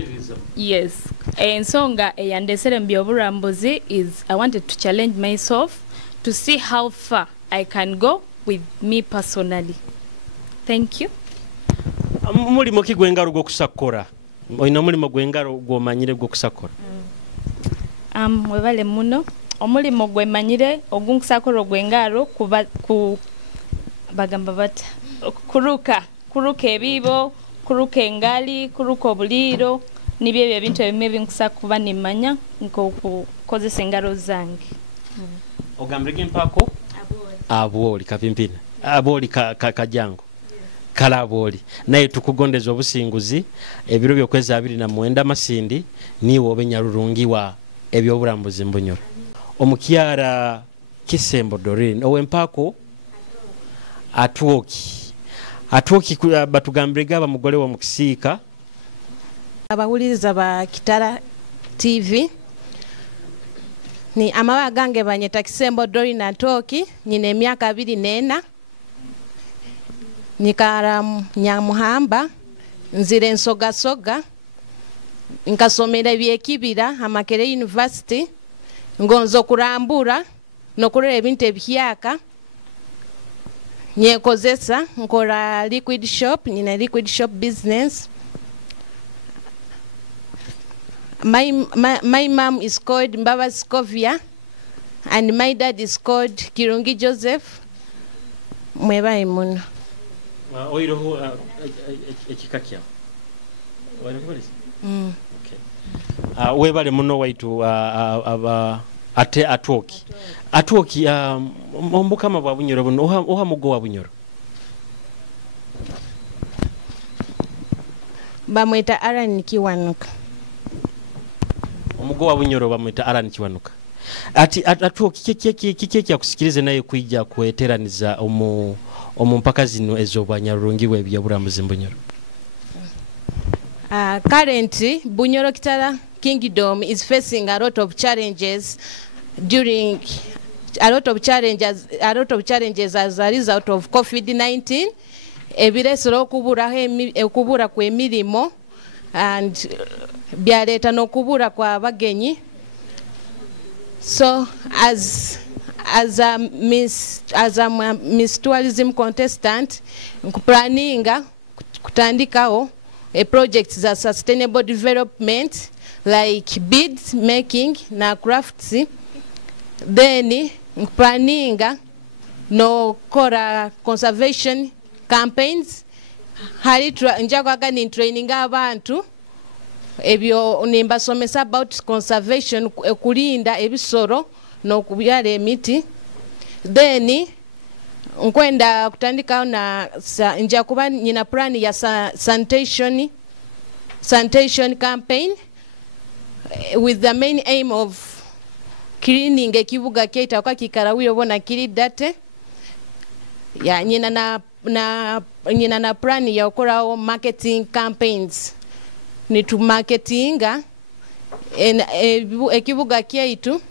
yes ensonga eyandesere mbyoburambuzi is I wanted to challenge myself to see how far I can go with me personally. Thank you. Mulimo kigwengaro gwo kusakora oyina mulimo gwengaro gwomanyire gwo kusakora webale muno omulimo gwemanyire ogunkusakora gwengaro kuba ku bagamba bata kuruka ebibo kuruka engali kuruka obuliro nibyo ebyo ebintu ebimwe binkusa kuba nimanya nk'okukozesa engalo zange. Ogambirege mpako abwoli kapimpina abwoli kajango kala abwoli naye tukugondeza obusinguzi ebiro byokwezi 29 Masindi niwo obanyarurungi wa ebyoburambuzi Bunyoro. Omukyara Kisembo Doreen owempako atwoki batugambirege abamugole wa mukisiika abawuliriza ba Kitara TV ni amawa gange banyeta Kisembo Doreen atoki nyine emyaka 24 nikara Nyamuhamba nzire nsoga nkasomera ebyekibira Amakere University ngonzo kurambura nokurera ebintu ebyaka nyekozesa nkora liquid shop nyine liquid shop business. My mom is called Mbaba Scovia and my dad is called Kirungi Joseph. Mweba imuno. Oiroho ekikakia. Walipolisi? Okay. Webale muno waitu ate atwoki ombukama bwa Bunyoro buno oha mugo wa Bunyoro. Bamweta Aran Kiwanuka. Omugo wa Bunyoro bamweta Aran Kiwanuka. Ati atwoki kiki yakusikirize naye kwijja kweteraniza mpaka zino ezobwanyarurungi webyoburambuzi Bunyoro. Currently Bunyoro Kitara Kingdom is facing a lot of challenges as a result of COVID-19. Ebiresero okubura kw'emirimo and byaleta n'okubura kwa bagenyi. So as a Miss Tourism contestant planninga kutandikawo a project za sustainable development like beads making na crafts, then planninga no kora conservation campaigns hali njagwaga ni training abantu ebyo nimbasomesa about conservation kulinda ebisoro no kubyala emiti. Then nkwenda kutandika na nja kuba nyina plan ya sanitation campaign with the main aim of cleaning ekibuga keita kwa kikarawiyo bona kilidate ya nyina na plan ya okora marketing campaigns ni to marketinga ekibuga keitu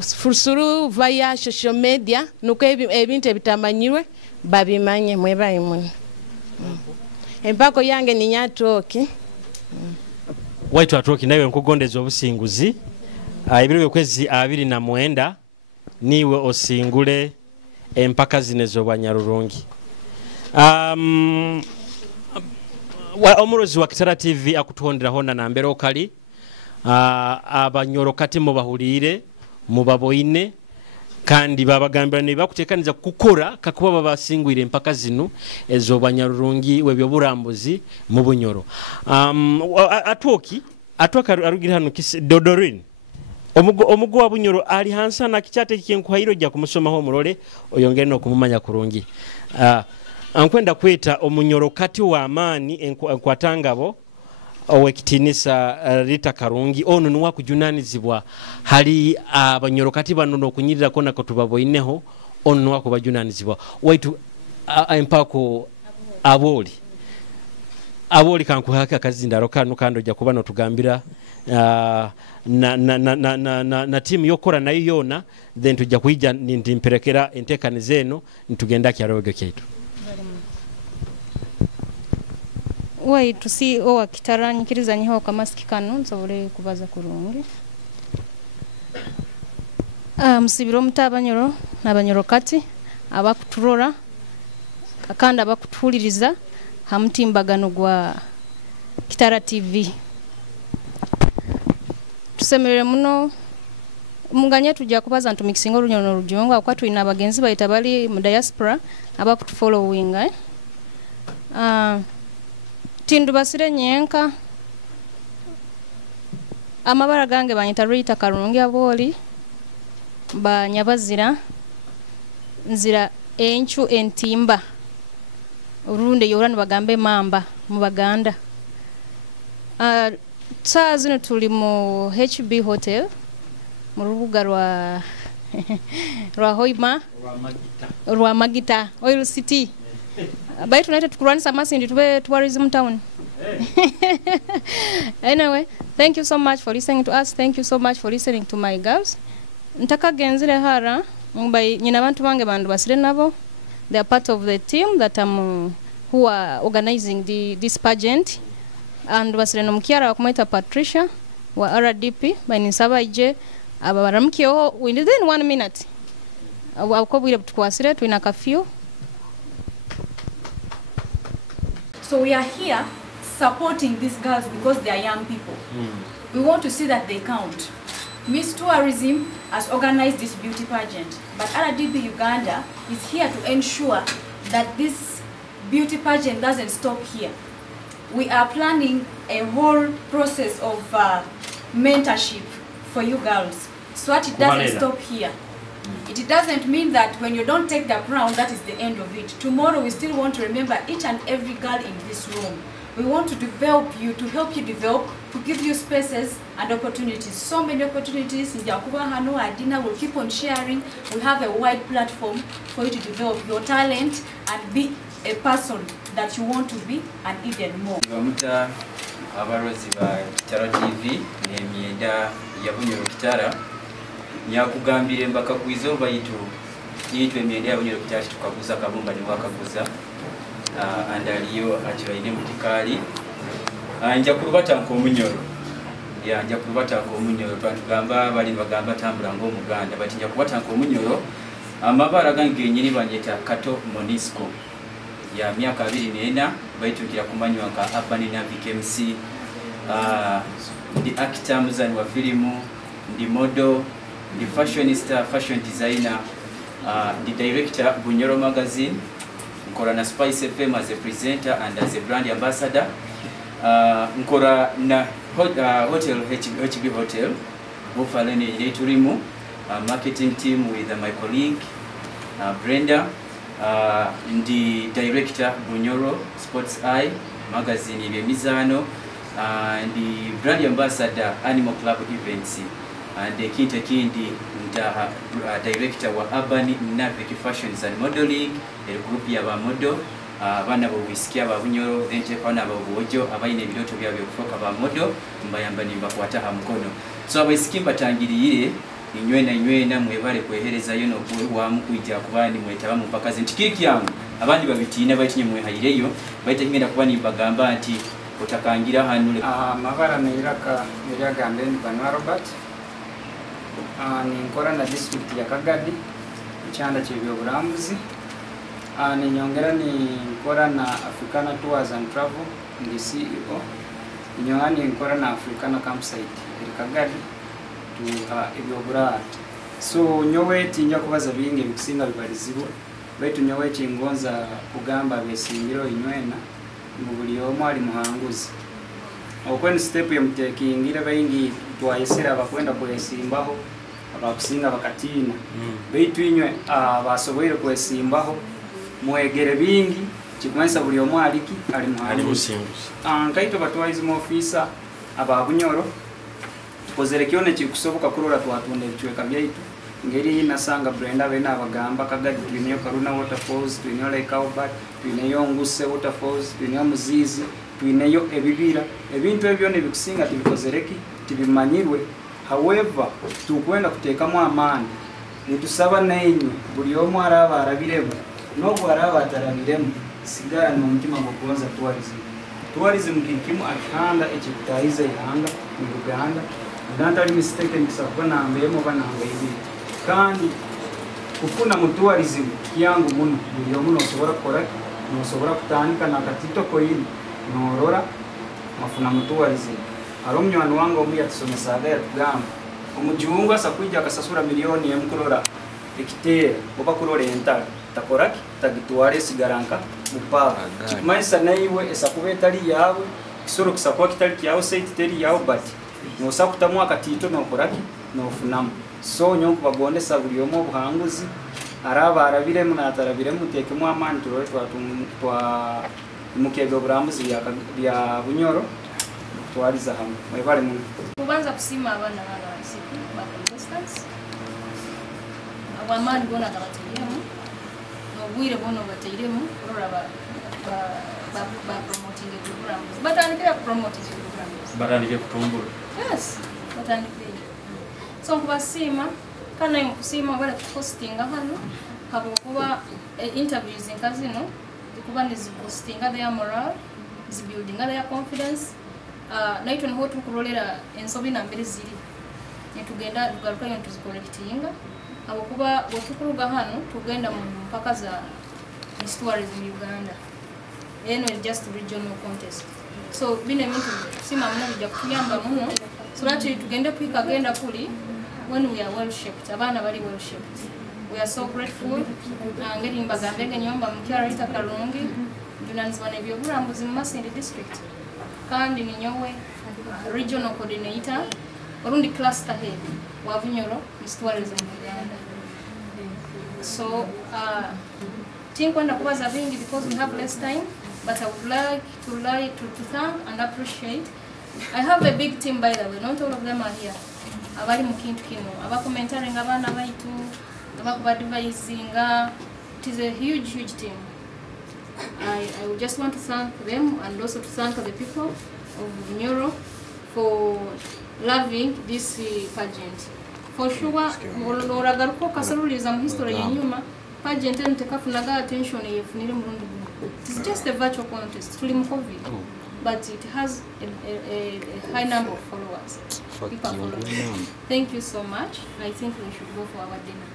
fusuru via social media nuko ebintu ebitamanyirwe babimanye mweba imwe. Empako yange ni nyatoki. Waitu atoki nawe nkugondeza obusinguzi ebiro byokwezi 29 niwe osingule empaka zinezo banyarurungi. Omurozi wa Kitara TV akutondera hona na mbero kali abanyoro kati mu bahulire mu baboine kandi babagambira ne bakutekaniza kukora kakuba babasingwire empaka zinu ezo banyarurungi webyoburambuzi mu Bunyoro. Atwoka arugira hano Doreen omugo wa Bunyoro ali hansana kichate kyenkwahiro jja kumusoma ho murole oyongere no kumumanya kurungi. Ankwenda kweta omunyoro kati wa amani enkwatangabo owekitinisa Rita Karungi ono nuwa kujunanizibwa hali abanyoro kati bano nokunyirira kona kotubaboineho ono nuwa kubajunanizibwa waitu empako aboli kankuhaka kazindaro kanu kando ja kubano tugambira na timu yokora nayo yona then tujja kuija ndimperekera entekani zeno ntugenda kyarowege kyetu. Wai tusi owa Kitara nyikiriza nyiho kamasikikano nsobole kubaza kurungi. Musibiro mutabanyoro nabanyoro kati abakuturora akanda abakutuliriza hamutimbagano gwa Kitara TV. Tusemerere muno munganya tujja kubaza ntumikisinga runyono rujongo akwa tuina abagenzi bayita bali mu diaspora abakutufollowinga tindubasire nyenka amabara gange banyita Rita Karungi Aboli banyabazira nzira enchu entimba urunde yorani bagambe mamba mu Baganda. Saa zino tuli mu HB Hotel mu rubuga rwa Hoima rwa Magita Oil City. Baitu naite tukuranisa masindi tube tourism town. Anyway, thank you so much for listening to us. Thank you so much for listening to my girls. Ntaka genzire hara mbai nyina bantu bange bandu basire nabo. They are part of the team that who are organizing this pageant. And basire no mukyara wakumaita Patricia wa RDP banisaba ije ababaramukyo within 1 minute. Akobwire tukwasire twina kafio. So we are here supporting these girls because they are young people. We want to see that they count. Miss Tourism has organized this beauty pageant, but RDP Uganda is here to ensure that this beauty pageant doesn't stop here. We are planning a whole process of mentorship for you girls, so that it doesn't stop here. It doesn't mean that when you don't take the crown, that is the end of it. Tomorrow we still want to remember each and every girl in this room. We want to develop you, to help you develop, to give you spaces and opportunities. So many opportunities. Adina will keep on sharing. We have a wide platform for you to develop your talent and be a person that you want to be and even more. Abarozi ba Kitara TV n'emyenda ya Bunyoro Kitara nyakugambire mbaka kwizo bayitu yitwe emyenda ya Bunyoro Kitara tukaguza kabumba ni wakaguza andaliyo akiraine mutikali anja kurubata nko Munyoro ya anja kurubata nko Munyoro twatugamba bali bagamba tambula ngo Muganda batinja kubata nko Munyoro amabara gange nyiri banyeta Kato Monisco ya miaka 24 baitukira kumanywa nka Urban Navic MC the actor muzani wa filimu the model the fashionista fashion designer the director Bunyoro magazine nkora na Spice FM as a presenter and as a brand ambassador nkora na hotel HB Hotel Buffalo ni turimu marketing team with my colleague Brenda the director Bunyoro Sports Eye magazine ile mizano and the brand ambassador Animal Club Events and the kindi director wa Urban Navic Fashions and Modeling group ya ba model abana bo wisikia ba Bunyoro then pana ba bojo abaine bidoto byabyo kufoka ba model mbayamba nimba kwata ha mkono so abasikimba tangirire inywena mwebale kwehereza yo no kuwa mukwijja kubani mwetaba mu mpaka zintikiki yangu abandi babitina bayitinye mwehayireyo bayita ngenda kubani bagamba ati utakangira hanule mabara niraka niragambe ni Banwa Robert ni nkora na district ya Kagadi icyanda cy'ebyoburambuzi ni nyongera ni nkora na Africana Tours and Travel ndi CEO nyongera ni nkora na Africana Campsite iri Kagadi tuha ebyobura so nyowe tinja kubaza binge bikusinga bibalizibo baitu nyowe kingonza kugamba besimbireho inywena mu buli omu ali muhanguzi okwen step ya mutekingire bayingi twayesera bakwenda kwesimbaho abakusinga bakatina baitu inywe basoboyere kwesimbaho mwegere bingi kikumanyisa buli omu aliki ali muhanguzi nkaito batwaize officer aba Bunyoro kozere kione kikusoboka kurora twatonda ebichweka byaitu ngeri nasanga Brenda bena abagamba Kagadi twinyo Karuna waterfalls twinyo Lake Albert twinyo Nguse waterfalls twinyo Muzizi twinyo ebibira ebintu ebyo ne bikusinga tibikozereki tibimanyirwe however tukwenda kutekamo amani nitusaba nenyu buli omu araba arabirebo no gwaraba atarabiremo sigara no mutima gokonza tourism kikimu akihanda ekitayize ihanga mu Uganda Uganda ari mistake nisakwa nambemo bananga ibi kandi kufuna mu tourism yangu muno buli omu no sobora kora no sobora kutandika na katito ko yini norora mafuna mu tourism aromnywani wangu omu yatusomesa yatugamba omujungu asakwijja akasasura milioni emkurora ekitera oba kurora entala takoraki tagitware sigaranka upaka Kumanyisa naiwe esakuba etali yawe kisoro kisakuba kitali kyawe site teri yawe but nosakutamwa akatito nokoraki nofunamu so nyonko bagondesa buli omu obuhanguzi araba arabiremu natarabiremu tekemu amani turore twa webyoburambuzi bya Bunyoro twariza hamwe mwebale mu kubanza kusima abana ba contestants abamani bona kabatiremu nobwire bono batiremu oraba ba promoting webyoburambuzi batandikira promoting webyoburambuzi batandikira kutumbula yes batandikira so kubasima kana kusima bale postinga hano habo kuba interviews nkazino kuba ndizipostinga their morale zibuilding their confidence naito niho tukurolera ensobi nambere ziri netugenda tugaruka yo tuzicollectinga abo kuba botukuruga hano tugenda mu mpaka za tourism Uganda eno is just regional contest so bine mintu sima mna bijja kuyamba muno so that tugende kwika genda kuli when we are well shaped abana bali well shaped we are so grateful ngeri mbagambenge nyomba mkyara itakalungi tunanzibana webyoburambuzi mu Masindi district kandi ni nyowe regional coordinator orundi cluster head wa Bunyoro tourism Uganda so tinkwenda kubaza vingi because we have less time but I would like to thank and appreciate. I have a big team by the way, not all of them are here. Abali mukintu kino abakomentaring abana baitu abakubadvisinga. It is a huge team. I would just want to thank them and also to thank the people of Bunyoro for loving this pageant. For sure, oloragaruko kasaruliza mu history yenyuma pageant entekafunaga attention yefunire murundi. It is just a virtual contest tuli mu COVID, but it has a high number of followers. People follow. Thank you so much. I think we should go for our dinner.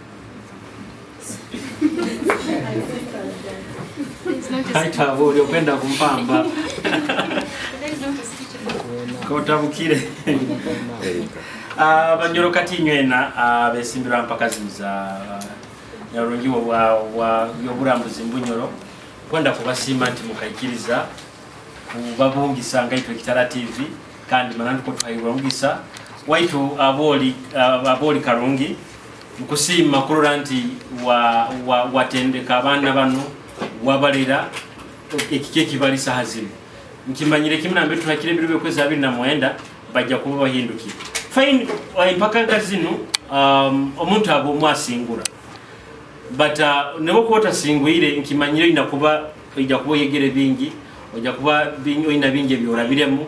Haita voli upenda kumpamba kotabukire Bunyoro kati nywena besimbira mpaka za nyarungi wa webyoburambuzi Bunyoro kwenda kubasima nti mukayikiriza kubabungisa ngaitwe Kitara TV kandi manandiko twayibungisa waitu aboli karungi mukusima kurora nti watendeka abana bano wabalera ekike kibalisa hazima nkimanyire kimnambe tuhakire birwe kwezi 2009 bajja kuba bahinduki fine mpaka ngazino omuntu abo mwasingura but nebo kwota singwire nkimanyire inakuba ijja kuba yegere bingi ojja kuba binyo ina bingi byorabiremu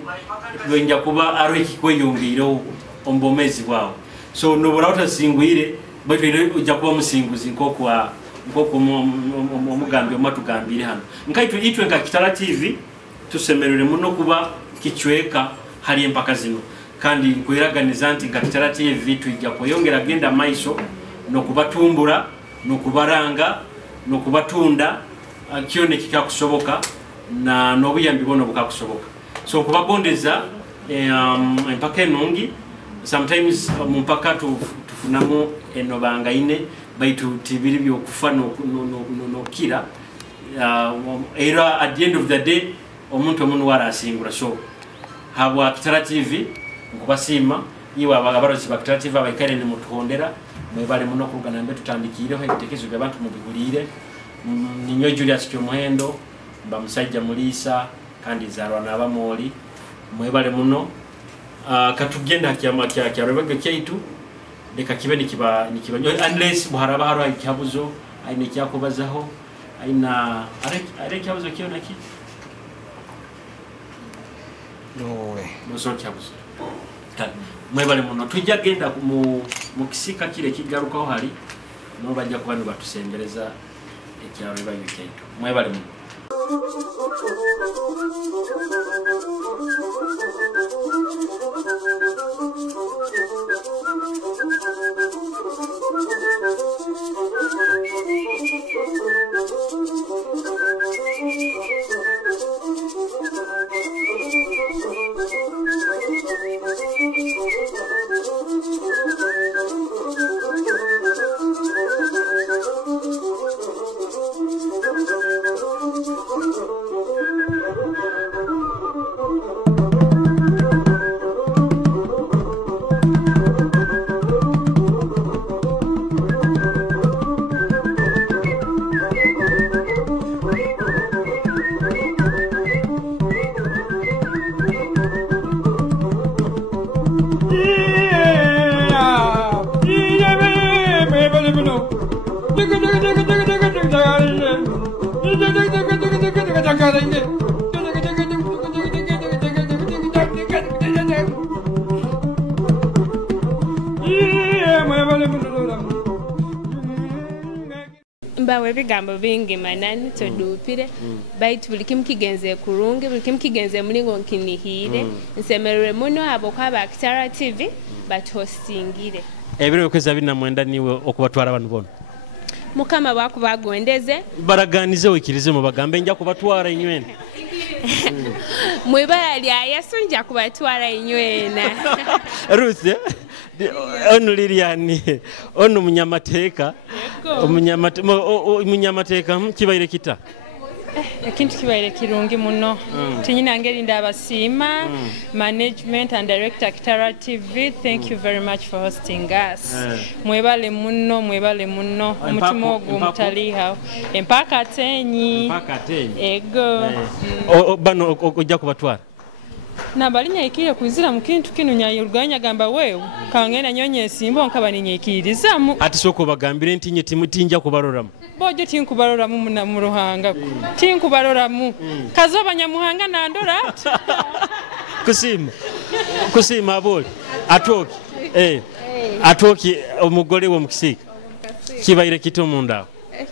ojja kuba aro ekikweyongiro ombomezi bwawo so nobora utasingwire batwire ujja kuba musinguzi nkokwa omugambi omatugambire hano nkaitu itwe nka Kitara TV tusemerere muno kuba kichweka hali mpaka zino kandi nkwiraganiza nti nka Kitara TV tujja kuyongera genda maiso no kubatumbura no kubaranga no kubatunda kione kikakusoboka na nobuyambi bono bukakusoboka so kubagondeza mpaka enungi sometimes mpaka tufunamo enobanga ine baitu tibiri byokufa no kira era at the end of the day omuntu omunu warasingura so habwa Kitara TV nkubasima iwa abarozi ba Kitara TV abaikare ni mutuhondera mwebale muno kugana mbe tutandikireho ebitekezo by'abantu mubigulire ninyo Julius Kyomuhendo mba musajja mulisa kandi zarwa nabamoli mwebale muno katugenda kyama kya rebege kyaitu leka kibe nikiba unless buharaba haro ikihabuzo aine kyakubazaho aina are kyabuzo kiyo naki no so kyabuzo kan mwebale muno tujja genda mu kisika kile kigarukaho hari no bajja kubanu batusembereza ekya rebege kyaitu mwebale muno mbawe ebigambo bingi manani todupire baitu buli kimu kigenze kurungi buli kimu kigenze mulingo nkinihiire nsemererwe muno abo kwaba Kitara TV batuhostingire ebiro kweza binamwenda niwe okubatwara abantu bona mukama bakubagondeze baraganize wikirize mu bagambe njya kubatwara inywene mwibara lya Yesu njya kubatwara inywena Ruth ono Lilian ono munyamateka munyamateka kibaire kita ekintu kibaire kirungi muno tinyina ngeri ndabasima management and director Kitara TV thank you very much for hosting us mwebale muno omutima ogwo mutaliha empaka tenyi ego bano ojja kubatwara nabalinya ikire kuzira mukintu kinu nyayuruganya gamba wewe kangena nyonye esimbo nkaba ninyikirizamu ati soko bagambire ntinye timutinja kubaroramu bojo tinkubaroramu muna mu ruhanga tinkubaroramu kazoba nyamuhanga nandora kusima aboli atoki omugole wo mukisika kibaire kito munda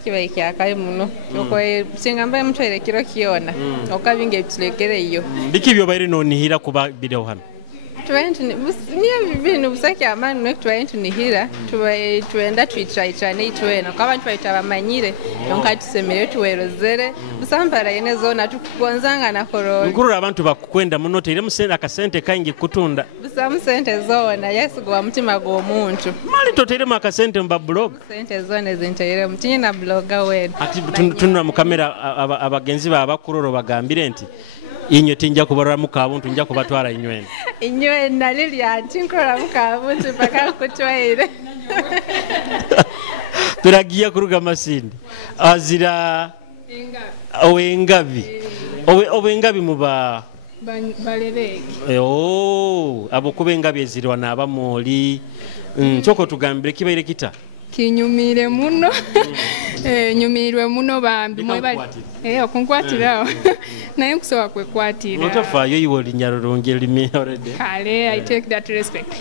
kibaye kyakaye muno oko singa mbaye mutwere kiro kiona okabinge bitulekere iyo bikibyo bayire nonihira kuba bideho hano niyo bintu busaki amani no twayentu nihira twenda twitwaitane itwena kwaba twaitabamanyire yonka tusemere tuwerozere busambara yene zona tukugonzanga na korona ngurura abantu bakukwenda muno tere musenda akasente kaingi kutunda busamusente zona yesigwa mutima go muntu mali totere makasente mba blog sente zone zintere mutinye na bloga wena ati tununa mu kamera abagenzi babakuroro bagambire nti inyo tinja kubarora mukabuntu njya kubatwara inywene inywene Lilian tinkora mukabuntu paka kutwaire turagiye kuruga masindi azira owengabi muba balebeke abo kubengabi ezirwa nabamoli choko tugambire kibaire kita kinyumire muno nyumirwe muno bambi mwebali okunkwatirawo naye nkusobola kwekwatira notafayo iwo linyarurungi limi already kale I take that respect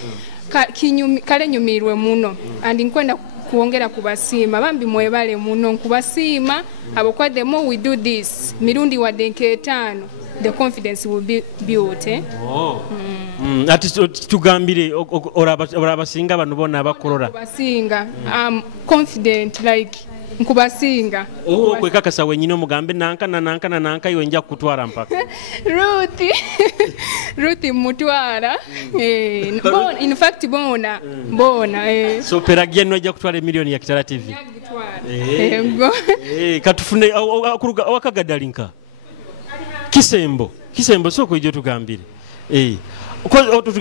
kale nyumirwe muno andi nkwenda kuongera kubasiima bambi mwebale muno nkubasiima abo kwa the more we do this mirundi wadde nk'etaano the confidence will be built ati tugambire orabasinga bano bona abakurora basinga confident like nkubasinga kwekakasa wenyine omugambe nanka iwe nja kutwara mpaka Ruth mutwara in fact bona so peragia no ajja kutwara milioni ya Kitara TV katufune akuruga wakagadalinka kisembo soko ijo tugambire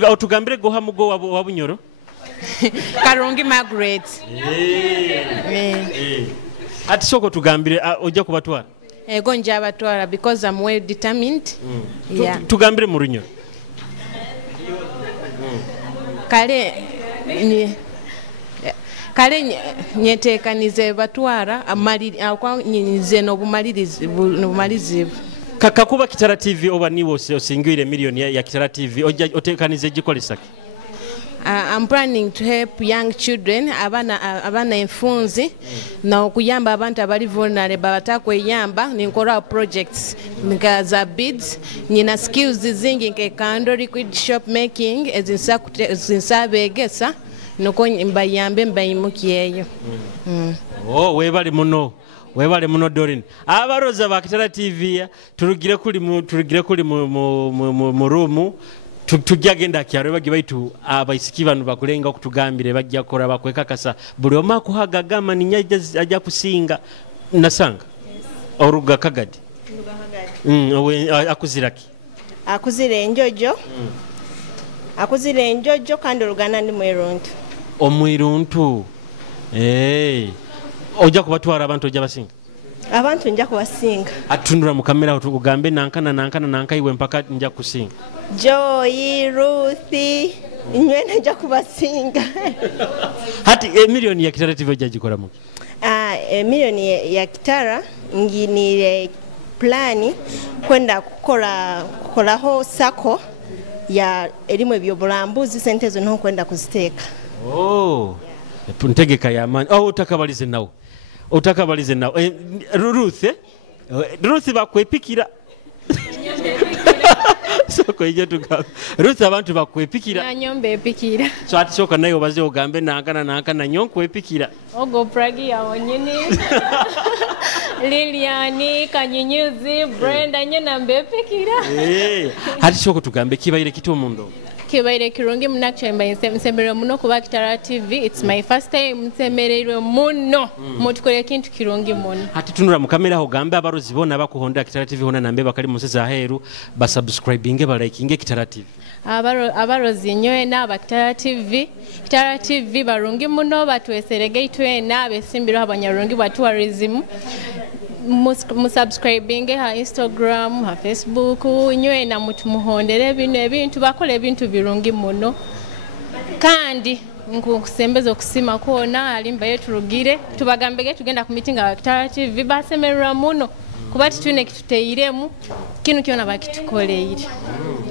otugambire goha mugo wa Bunyoro Karungi Margaret ati soko tugambire ojja kubatwara ego nja batwara because I'm well determined tugambire mu Runyoro kale nyetekanize batwara akwa nyize no bumalirizi kakakuba Kitara TV oba niwo osingire milioni ya Kitara TV otekanize gikolesaki I'm planning to help young children abana enfunzi na okuyamba abantu abali vulnerable batakweyamba ninkora projects nkaza beads nina skills zingi nke kando liquid shop making ezinsabegesa noko mbayambe mbayimukiyeyo webali muno Dorin abaroza ba Kitara TV turugire kuli mu room tujja genda kyaro bagi baitu abaisiki banu bakulenga okutugambire bajja kora bakwekakasa buli omako hagagama ninyaje ajja kusinga nasanga oruga kagadi akuziraki akuzire enjojo kandi olugana ndi mwiruntu omwiruntu ojja kubatwara abantu ojja basinga abantu nja kubasinga atundura mu kamera tukugambe nankana iwe mpaka nja kusinga Joy Ruthi nywene nja kubasinga hati milioni ya Kitara TV ojja gikora mu milioni ya Kitara nginire plani kwenda kukolaho sako ya elimu ebyoburambuzi sente zo nho kwenda kuziteka. Oh, ntegeka y'amaanyi. Oh, utakabalize nawo. Utakabalize nawo. Ruth bakwepikira. Soko ije tuga. Ruth abantu bakwepikira. Na nyombe epikira. So ati soka nayo baze ogambe na nyonko epikira. Ogo pragi ya onyene. Liliani, Kanyinyuzi, Brenda nyona mbepikira. Hati soko tugambe kibaire kito mundo. Kibaire kirungi munakchemba nsembere muno kuba Kitara TV. It's my first time nsembererwe muno. Mutukore kintu kirungi muno. Hati tunura mu kamera ho gambe abarozi bona bakuhonda Kitara TV hona nambe bakali museza heru ba subscribinge ba likinge Kitara TV. Abarozi nyoe na Kitara TV. Kitara TV barungi muno batweserege itwe na abesimbiro abanyarurungi ba tourism. Musubscribinge ha Instagram, ha Facebook, nyoe na mutumuhondere bintu bakole bintu birungi muno. Kandi nkusembeza okusima kuona alimba yetu rugire tubagambege tugenda ku meeting wa Kitara TV basemerera muno kubati tune kituteiremu kinu kiona bakitukoleire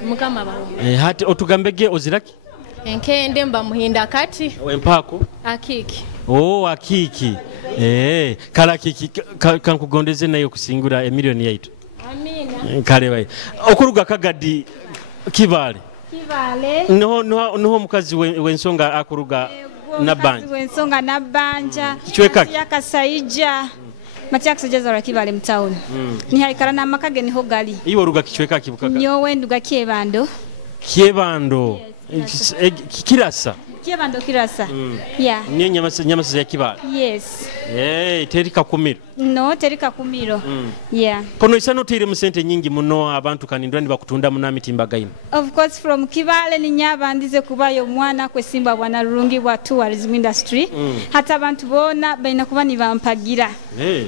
mukama barumu. Hati otugambege oziraki enkende mba muhinda kati wempako akiki. Oh, akiki. Kala kiki kankugondeze nayo kusingura emilioni yaitu. Amina. Kale bayi. Okuruga kagadi kibale. Kibale. Noho mukazi wensonga akuruga nabanja. Wensonga nabanja. Kichweka yakasaija. Matia kusejeza ra kibale mtauni. Ni haikara na makage niho gali. Iwo ruga kichweka kibukaga. Nyowe nduga kiebando. Kiebando. Yes. Kirasa. Kiebando kirasa. Yeah. Nye nyamasa ya kibale. Yes. Terika kumiro. No, terika kumiro. Yeah. Kono isano tire musente nyingi muno abantu kanindwa bakutunda munami timbagaino. Of course from Kibale ni nyaba ndize kubayo mwana webyoburambuzi wa tourism industry. Hata abantu bona baina kuba ni bampagira.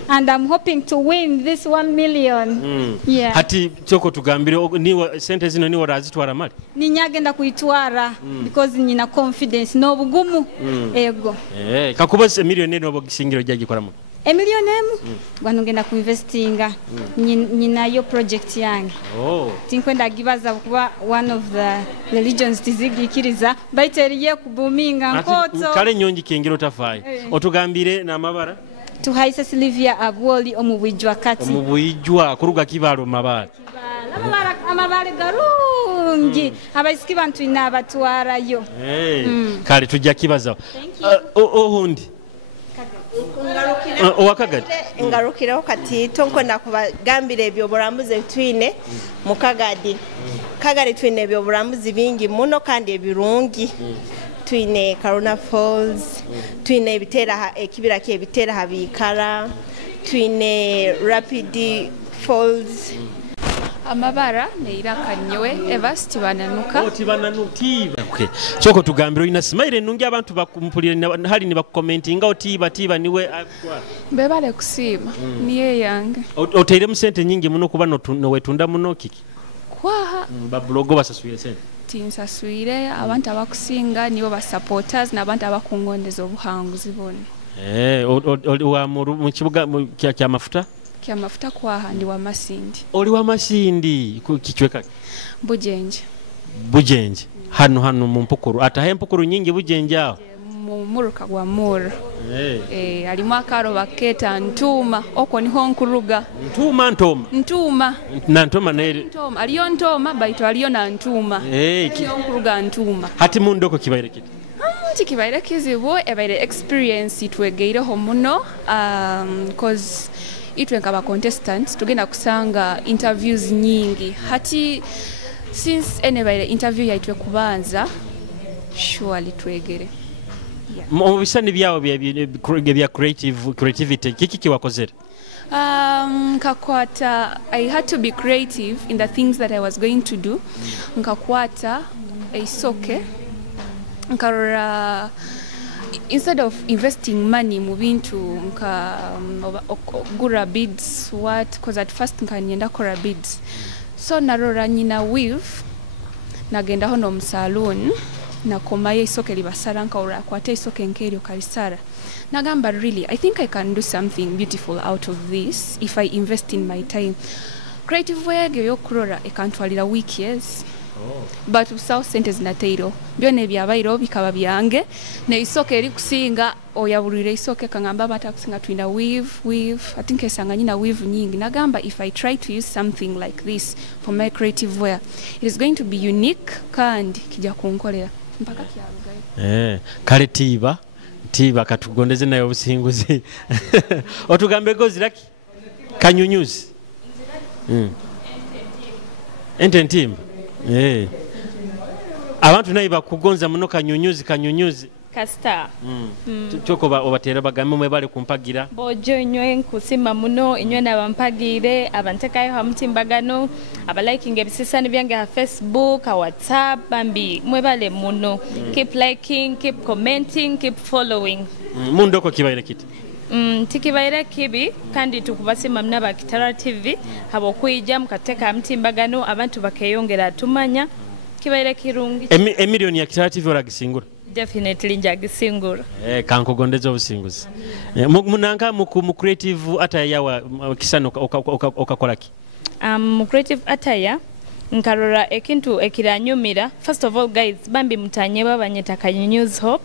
And I'm hoping to win this 1 million. Yeah. Hati choko tugambire ni sente zino ni warazitwara mali. Ni nyagenda kuitwara because nina confidence no bugumu ego. Kakuba milioni no bogisingiro jagi koramo. Emilionemu gwanongenda kuinvestinga nyina yo project yange. Tinkwenda gibaza kuba one of the religions tizigikiriza baiteriye kubuminga nkoto kale nyonji kengiro tafaye otugambire na mabara tuhaisa Silvia Abwoli omubwijwa kati omubwijwa kuruga kibalo mabara amabale garungi abaisiki bantu ina batwara yo kale tujja kibaza ohundi Owakagadi ngarukiraho kati tonkwenda kubagambira ebyoburambuzi bitwine mu Kagadi. Kagadi twine ebyoburambuzi bingi muno kandi ebirungi. Twine Karuna Falls, twine ebitera ekibira kyebitera habikara, twine Rapid Falls. Amabara neira kanyowe evas tibananuka tibananuka. Okay. Choko tugambiro ina smile nungi abantu bakumpulira hali ni bakukomentinga otiba niwe akwa. Bebale kusima niye yange. Oteire musente nyingi muno kuba no wetunda muno kiki. Kwaha ba blogo basasuye sente. Tinsasuire abantu abakusinga nibo ba supporters nabantu abakungondeza obuhanguzi bona. Wa mu kibuga kya mafuta? Kia mafuta kwaha ndi wa Masindi. Oli wa Masindi kichweka Bujenje. Hano mu Mpukuru. Atahe Mpukuru nyingi Bujenje aho. Muruka gwa mura. Alimu akaro baketa ntuma oko niho nkuruga. Ntuma. Na ntoma na ntoma. Aliyo ntoma baito aliyo na ntuma. Kiyo nkuruga ntuma. Hati mundoko kibaire kiti. Kibaire kizibu ebaire experience itwegeireho muno cause itwe nkaba contestants tugenda kusanga interviews nyingi hati since anyway interview yaitwe kubanza surely twegere mu bisani byawo bya creativity kiki kiwakozera nkakwata I had to be creative in the things that I was going to do nkakwata isoke nkarora instead of investing money moving to gura bids because at first nkanyenda kora bids so narora nyina weave nagenda hono msalon nakomayo isooka libasara nkawulira akwate isooka enkeeryo kalisara nagamba really I think I can do something beautiful out of this if I invest in my time. Creative wege yokurora ekantwalira week years but usawo sente zinateiro byona ebyabairo bikaba byange ne isooka eri kusinga oyabulire isooka kangamba bata kusinga twina weave I think esanga nyina weave nyingi nagamba if I try to use something like this for my creative wear it is going to be unique kandi kijja kunkolera mpaka kyalugayo kale tiba katugondeze nayo obusinguzi otugambe gozi laki kanyunyuzi ententimba abantu naye bakugonza muno kanyunyuzi kasita kyoko obatera bagambe mwe bali kumpagira bojo inywe nkusima muno inywe nabampagire abantekayo hamutimbagano abaliking ebisisani byange ha Facebook ha WhatsApp bambi mwe bale muno keep liking keep commenting keep following mundoko kibaire kiti tikibaire kibi kandi tukubasima mnaba Kitara TV habo kwijja mukateka hamutimbagano abantu bakeyongera tumanya kibaire kirungi emilioni ya Kitara TV oragisingura definitely njagisingura kankugondeza obusinguzi munanga mu creative ataya kisano okakolaki mu creative ataya nkarora ekintu ekiranyumira first of all guys bambi mutanye babanyeta News Hope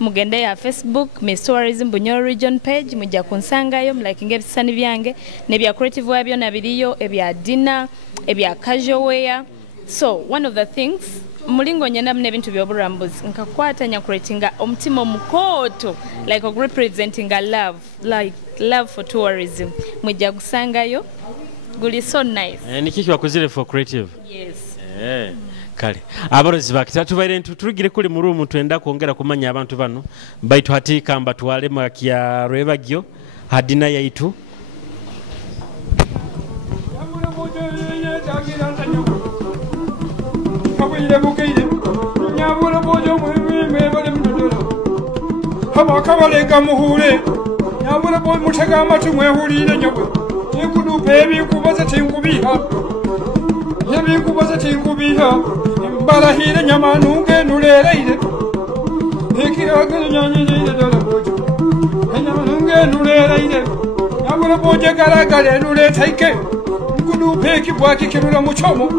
mugende ya Facebook Miss Tourism Bunyoro region page mujja kunsangayo mliking ebisani byange ne bya creative wabyo nabiriyo ebya dinner ebya casual wear so one of the things mulingo nyenda mne bintu byoburambuzi nkakwatanya creatinga omutima omukoto like representing a love for tourism mujja kusangayo guli so nice nikiki bakuzire for creative yes kale abarozi bakita tubaire turugire kuli mu room twenda kuongera kumanya abantu bano baitu hatika mba twale makia rwebagyo hadina yaitu kabuyire bukire nyabula bojo mweme bale mdodo haba kabalega muhure nyabula boy mutega amatu mwehurire nyabwe ikudu pebi kubaza tinkubiha yabi kubaza tinkubiha mbala hire nyamanunge nulereire nikiraga nyanyire dole bojo nyamanunge nulereire nyabula boje garagare nule taike ikudu peki bwaki kirura muchomo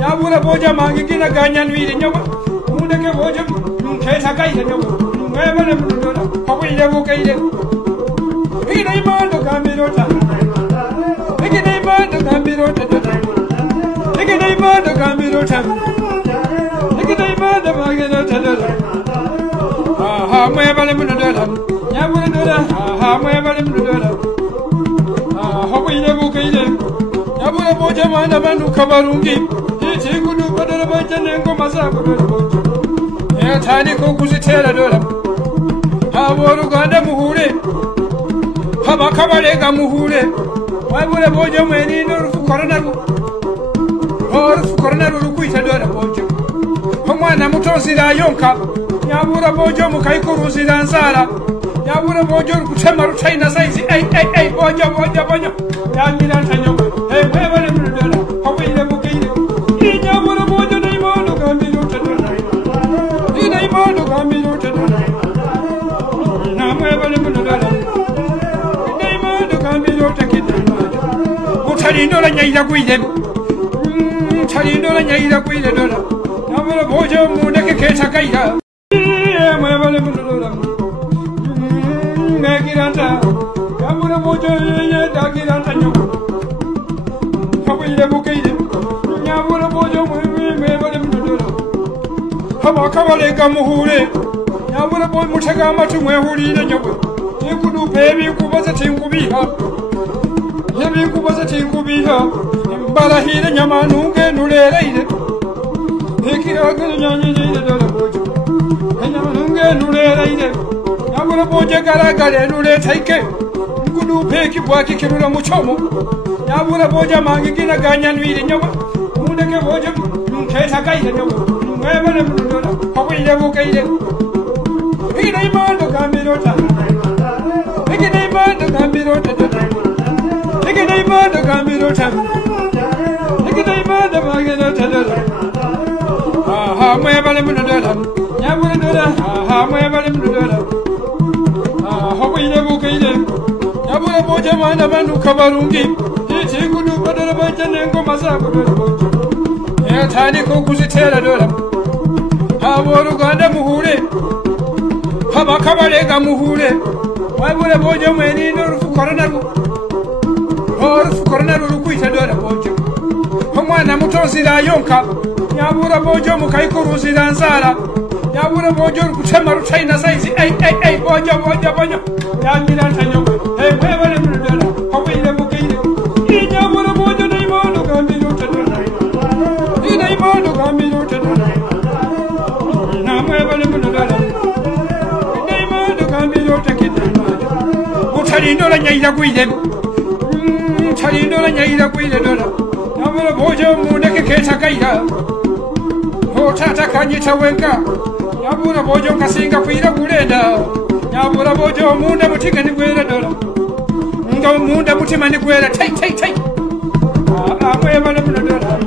nyabula boja mangi gina ganyanwire nyoba mundeke boja nketa kaire nyoba mwebale mdodo kabuyire bukire ina imando kamirota ikine imando kamirota ikine imando kamirota ikine imando magirota aha mwebale mdodo nyabula dodo aha mwebale mdodo aha kabuyire bukire nyabula boja manda bandu kabarungi Chikudu badala bajane ngoma zabo bojo tani ko kuzitera dola habo Uganda muhure haba kabalega muhure wabule bojo mweni no rufukorana rukwita dola bojo omwana mutozira yonka nyabura bojo mukayikuruzira nzara nyabura bojo rukutema rutaina saizi bojo yangira ntanyo mwebale dola habile mukire nyabura bojo naimono kambiruta ina imono kambiruta namwe bale mudala naimono kambiruta kidana mutalindo nyaira kuide mutalindo nyaira kuide dola nyabura bojo mundeke keta kaira mwe bale mudala ngiranta nyabura bojo yenda giranta nyo kabile bukeide nyabura bojo mweme bale mdodo haba kabalega muhure nyabura boy mutega amatu mwehurire nyobwe ikudu pebi kubaza tinkubiha yabi kubaza tinkubiha mbala hire nyamanunge nulereire ikiraga nyanyire dola bojo nyamanunge nulereire nyabura bojo garagare nule taike ikudu peki bwaki kirura muchomo nyabura bojo mangi gina ganyanwire nyobwe mundeke bojo nketa kaire nyobwe mwebale mdodo kabuyire bukire ina imando kamirota ikine imando kamirota ikine imando kamirota ikine imando magirota aha mwebale mdodo nyabura dola ha mwebale mdola hobile bukile nyabura boje mana bandu kabarungi iti kudu badala bajane ngoma zabo dola boje ya tani ko kuzitera dola haboru ganda muhure haba kabalega muhure wabura boje mweni norufu korona rukuita dola boje omwana mutozira yonka nyabura bojo mukayikuruzira nzara nyabura bojo rukutema ruchaina saizi bojo yangira ntanyobe webale mdola hobile bukile nyabura bojo naimondo gambiro tadona naimondo gambiro tadona namwebale mdola naimondo gambiro takidana mutalindo nyaira kuile mutalindo nyaira kuile dola nyabura bojo muneke ketakaira tata kanyita wenka nyabura bojo kasinga kwira kulenda nyabura bojo munda mutinga ni kwera dola nga munda mutima ni kwera tai amwe bale muna dola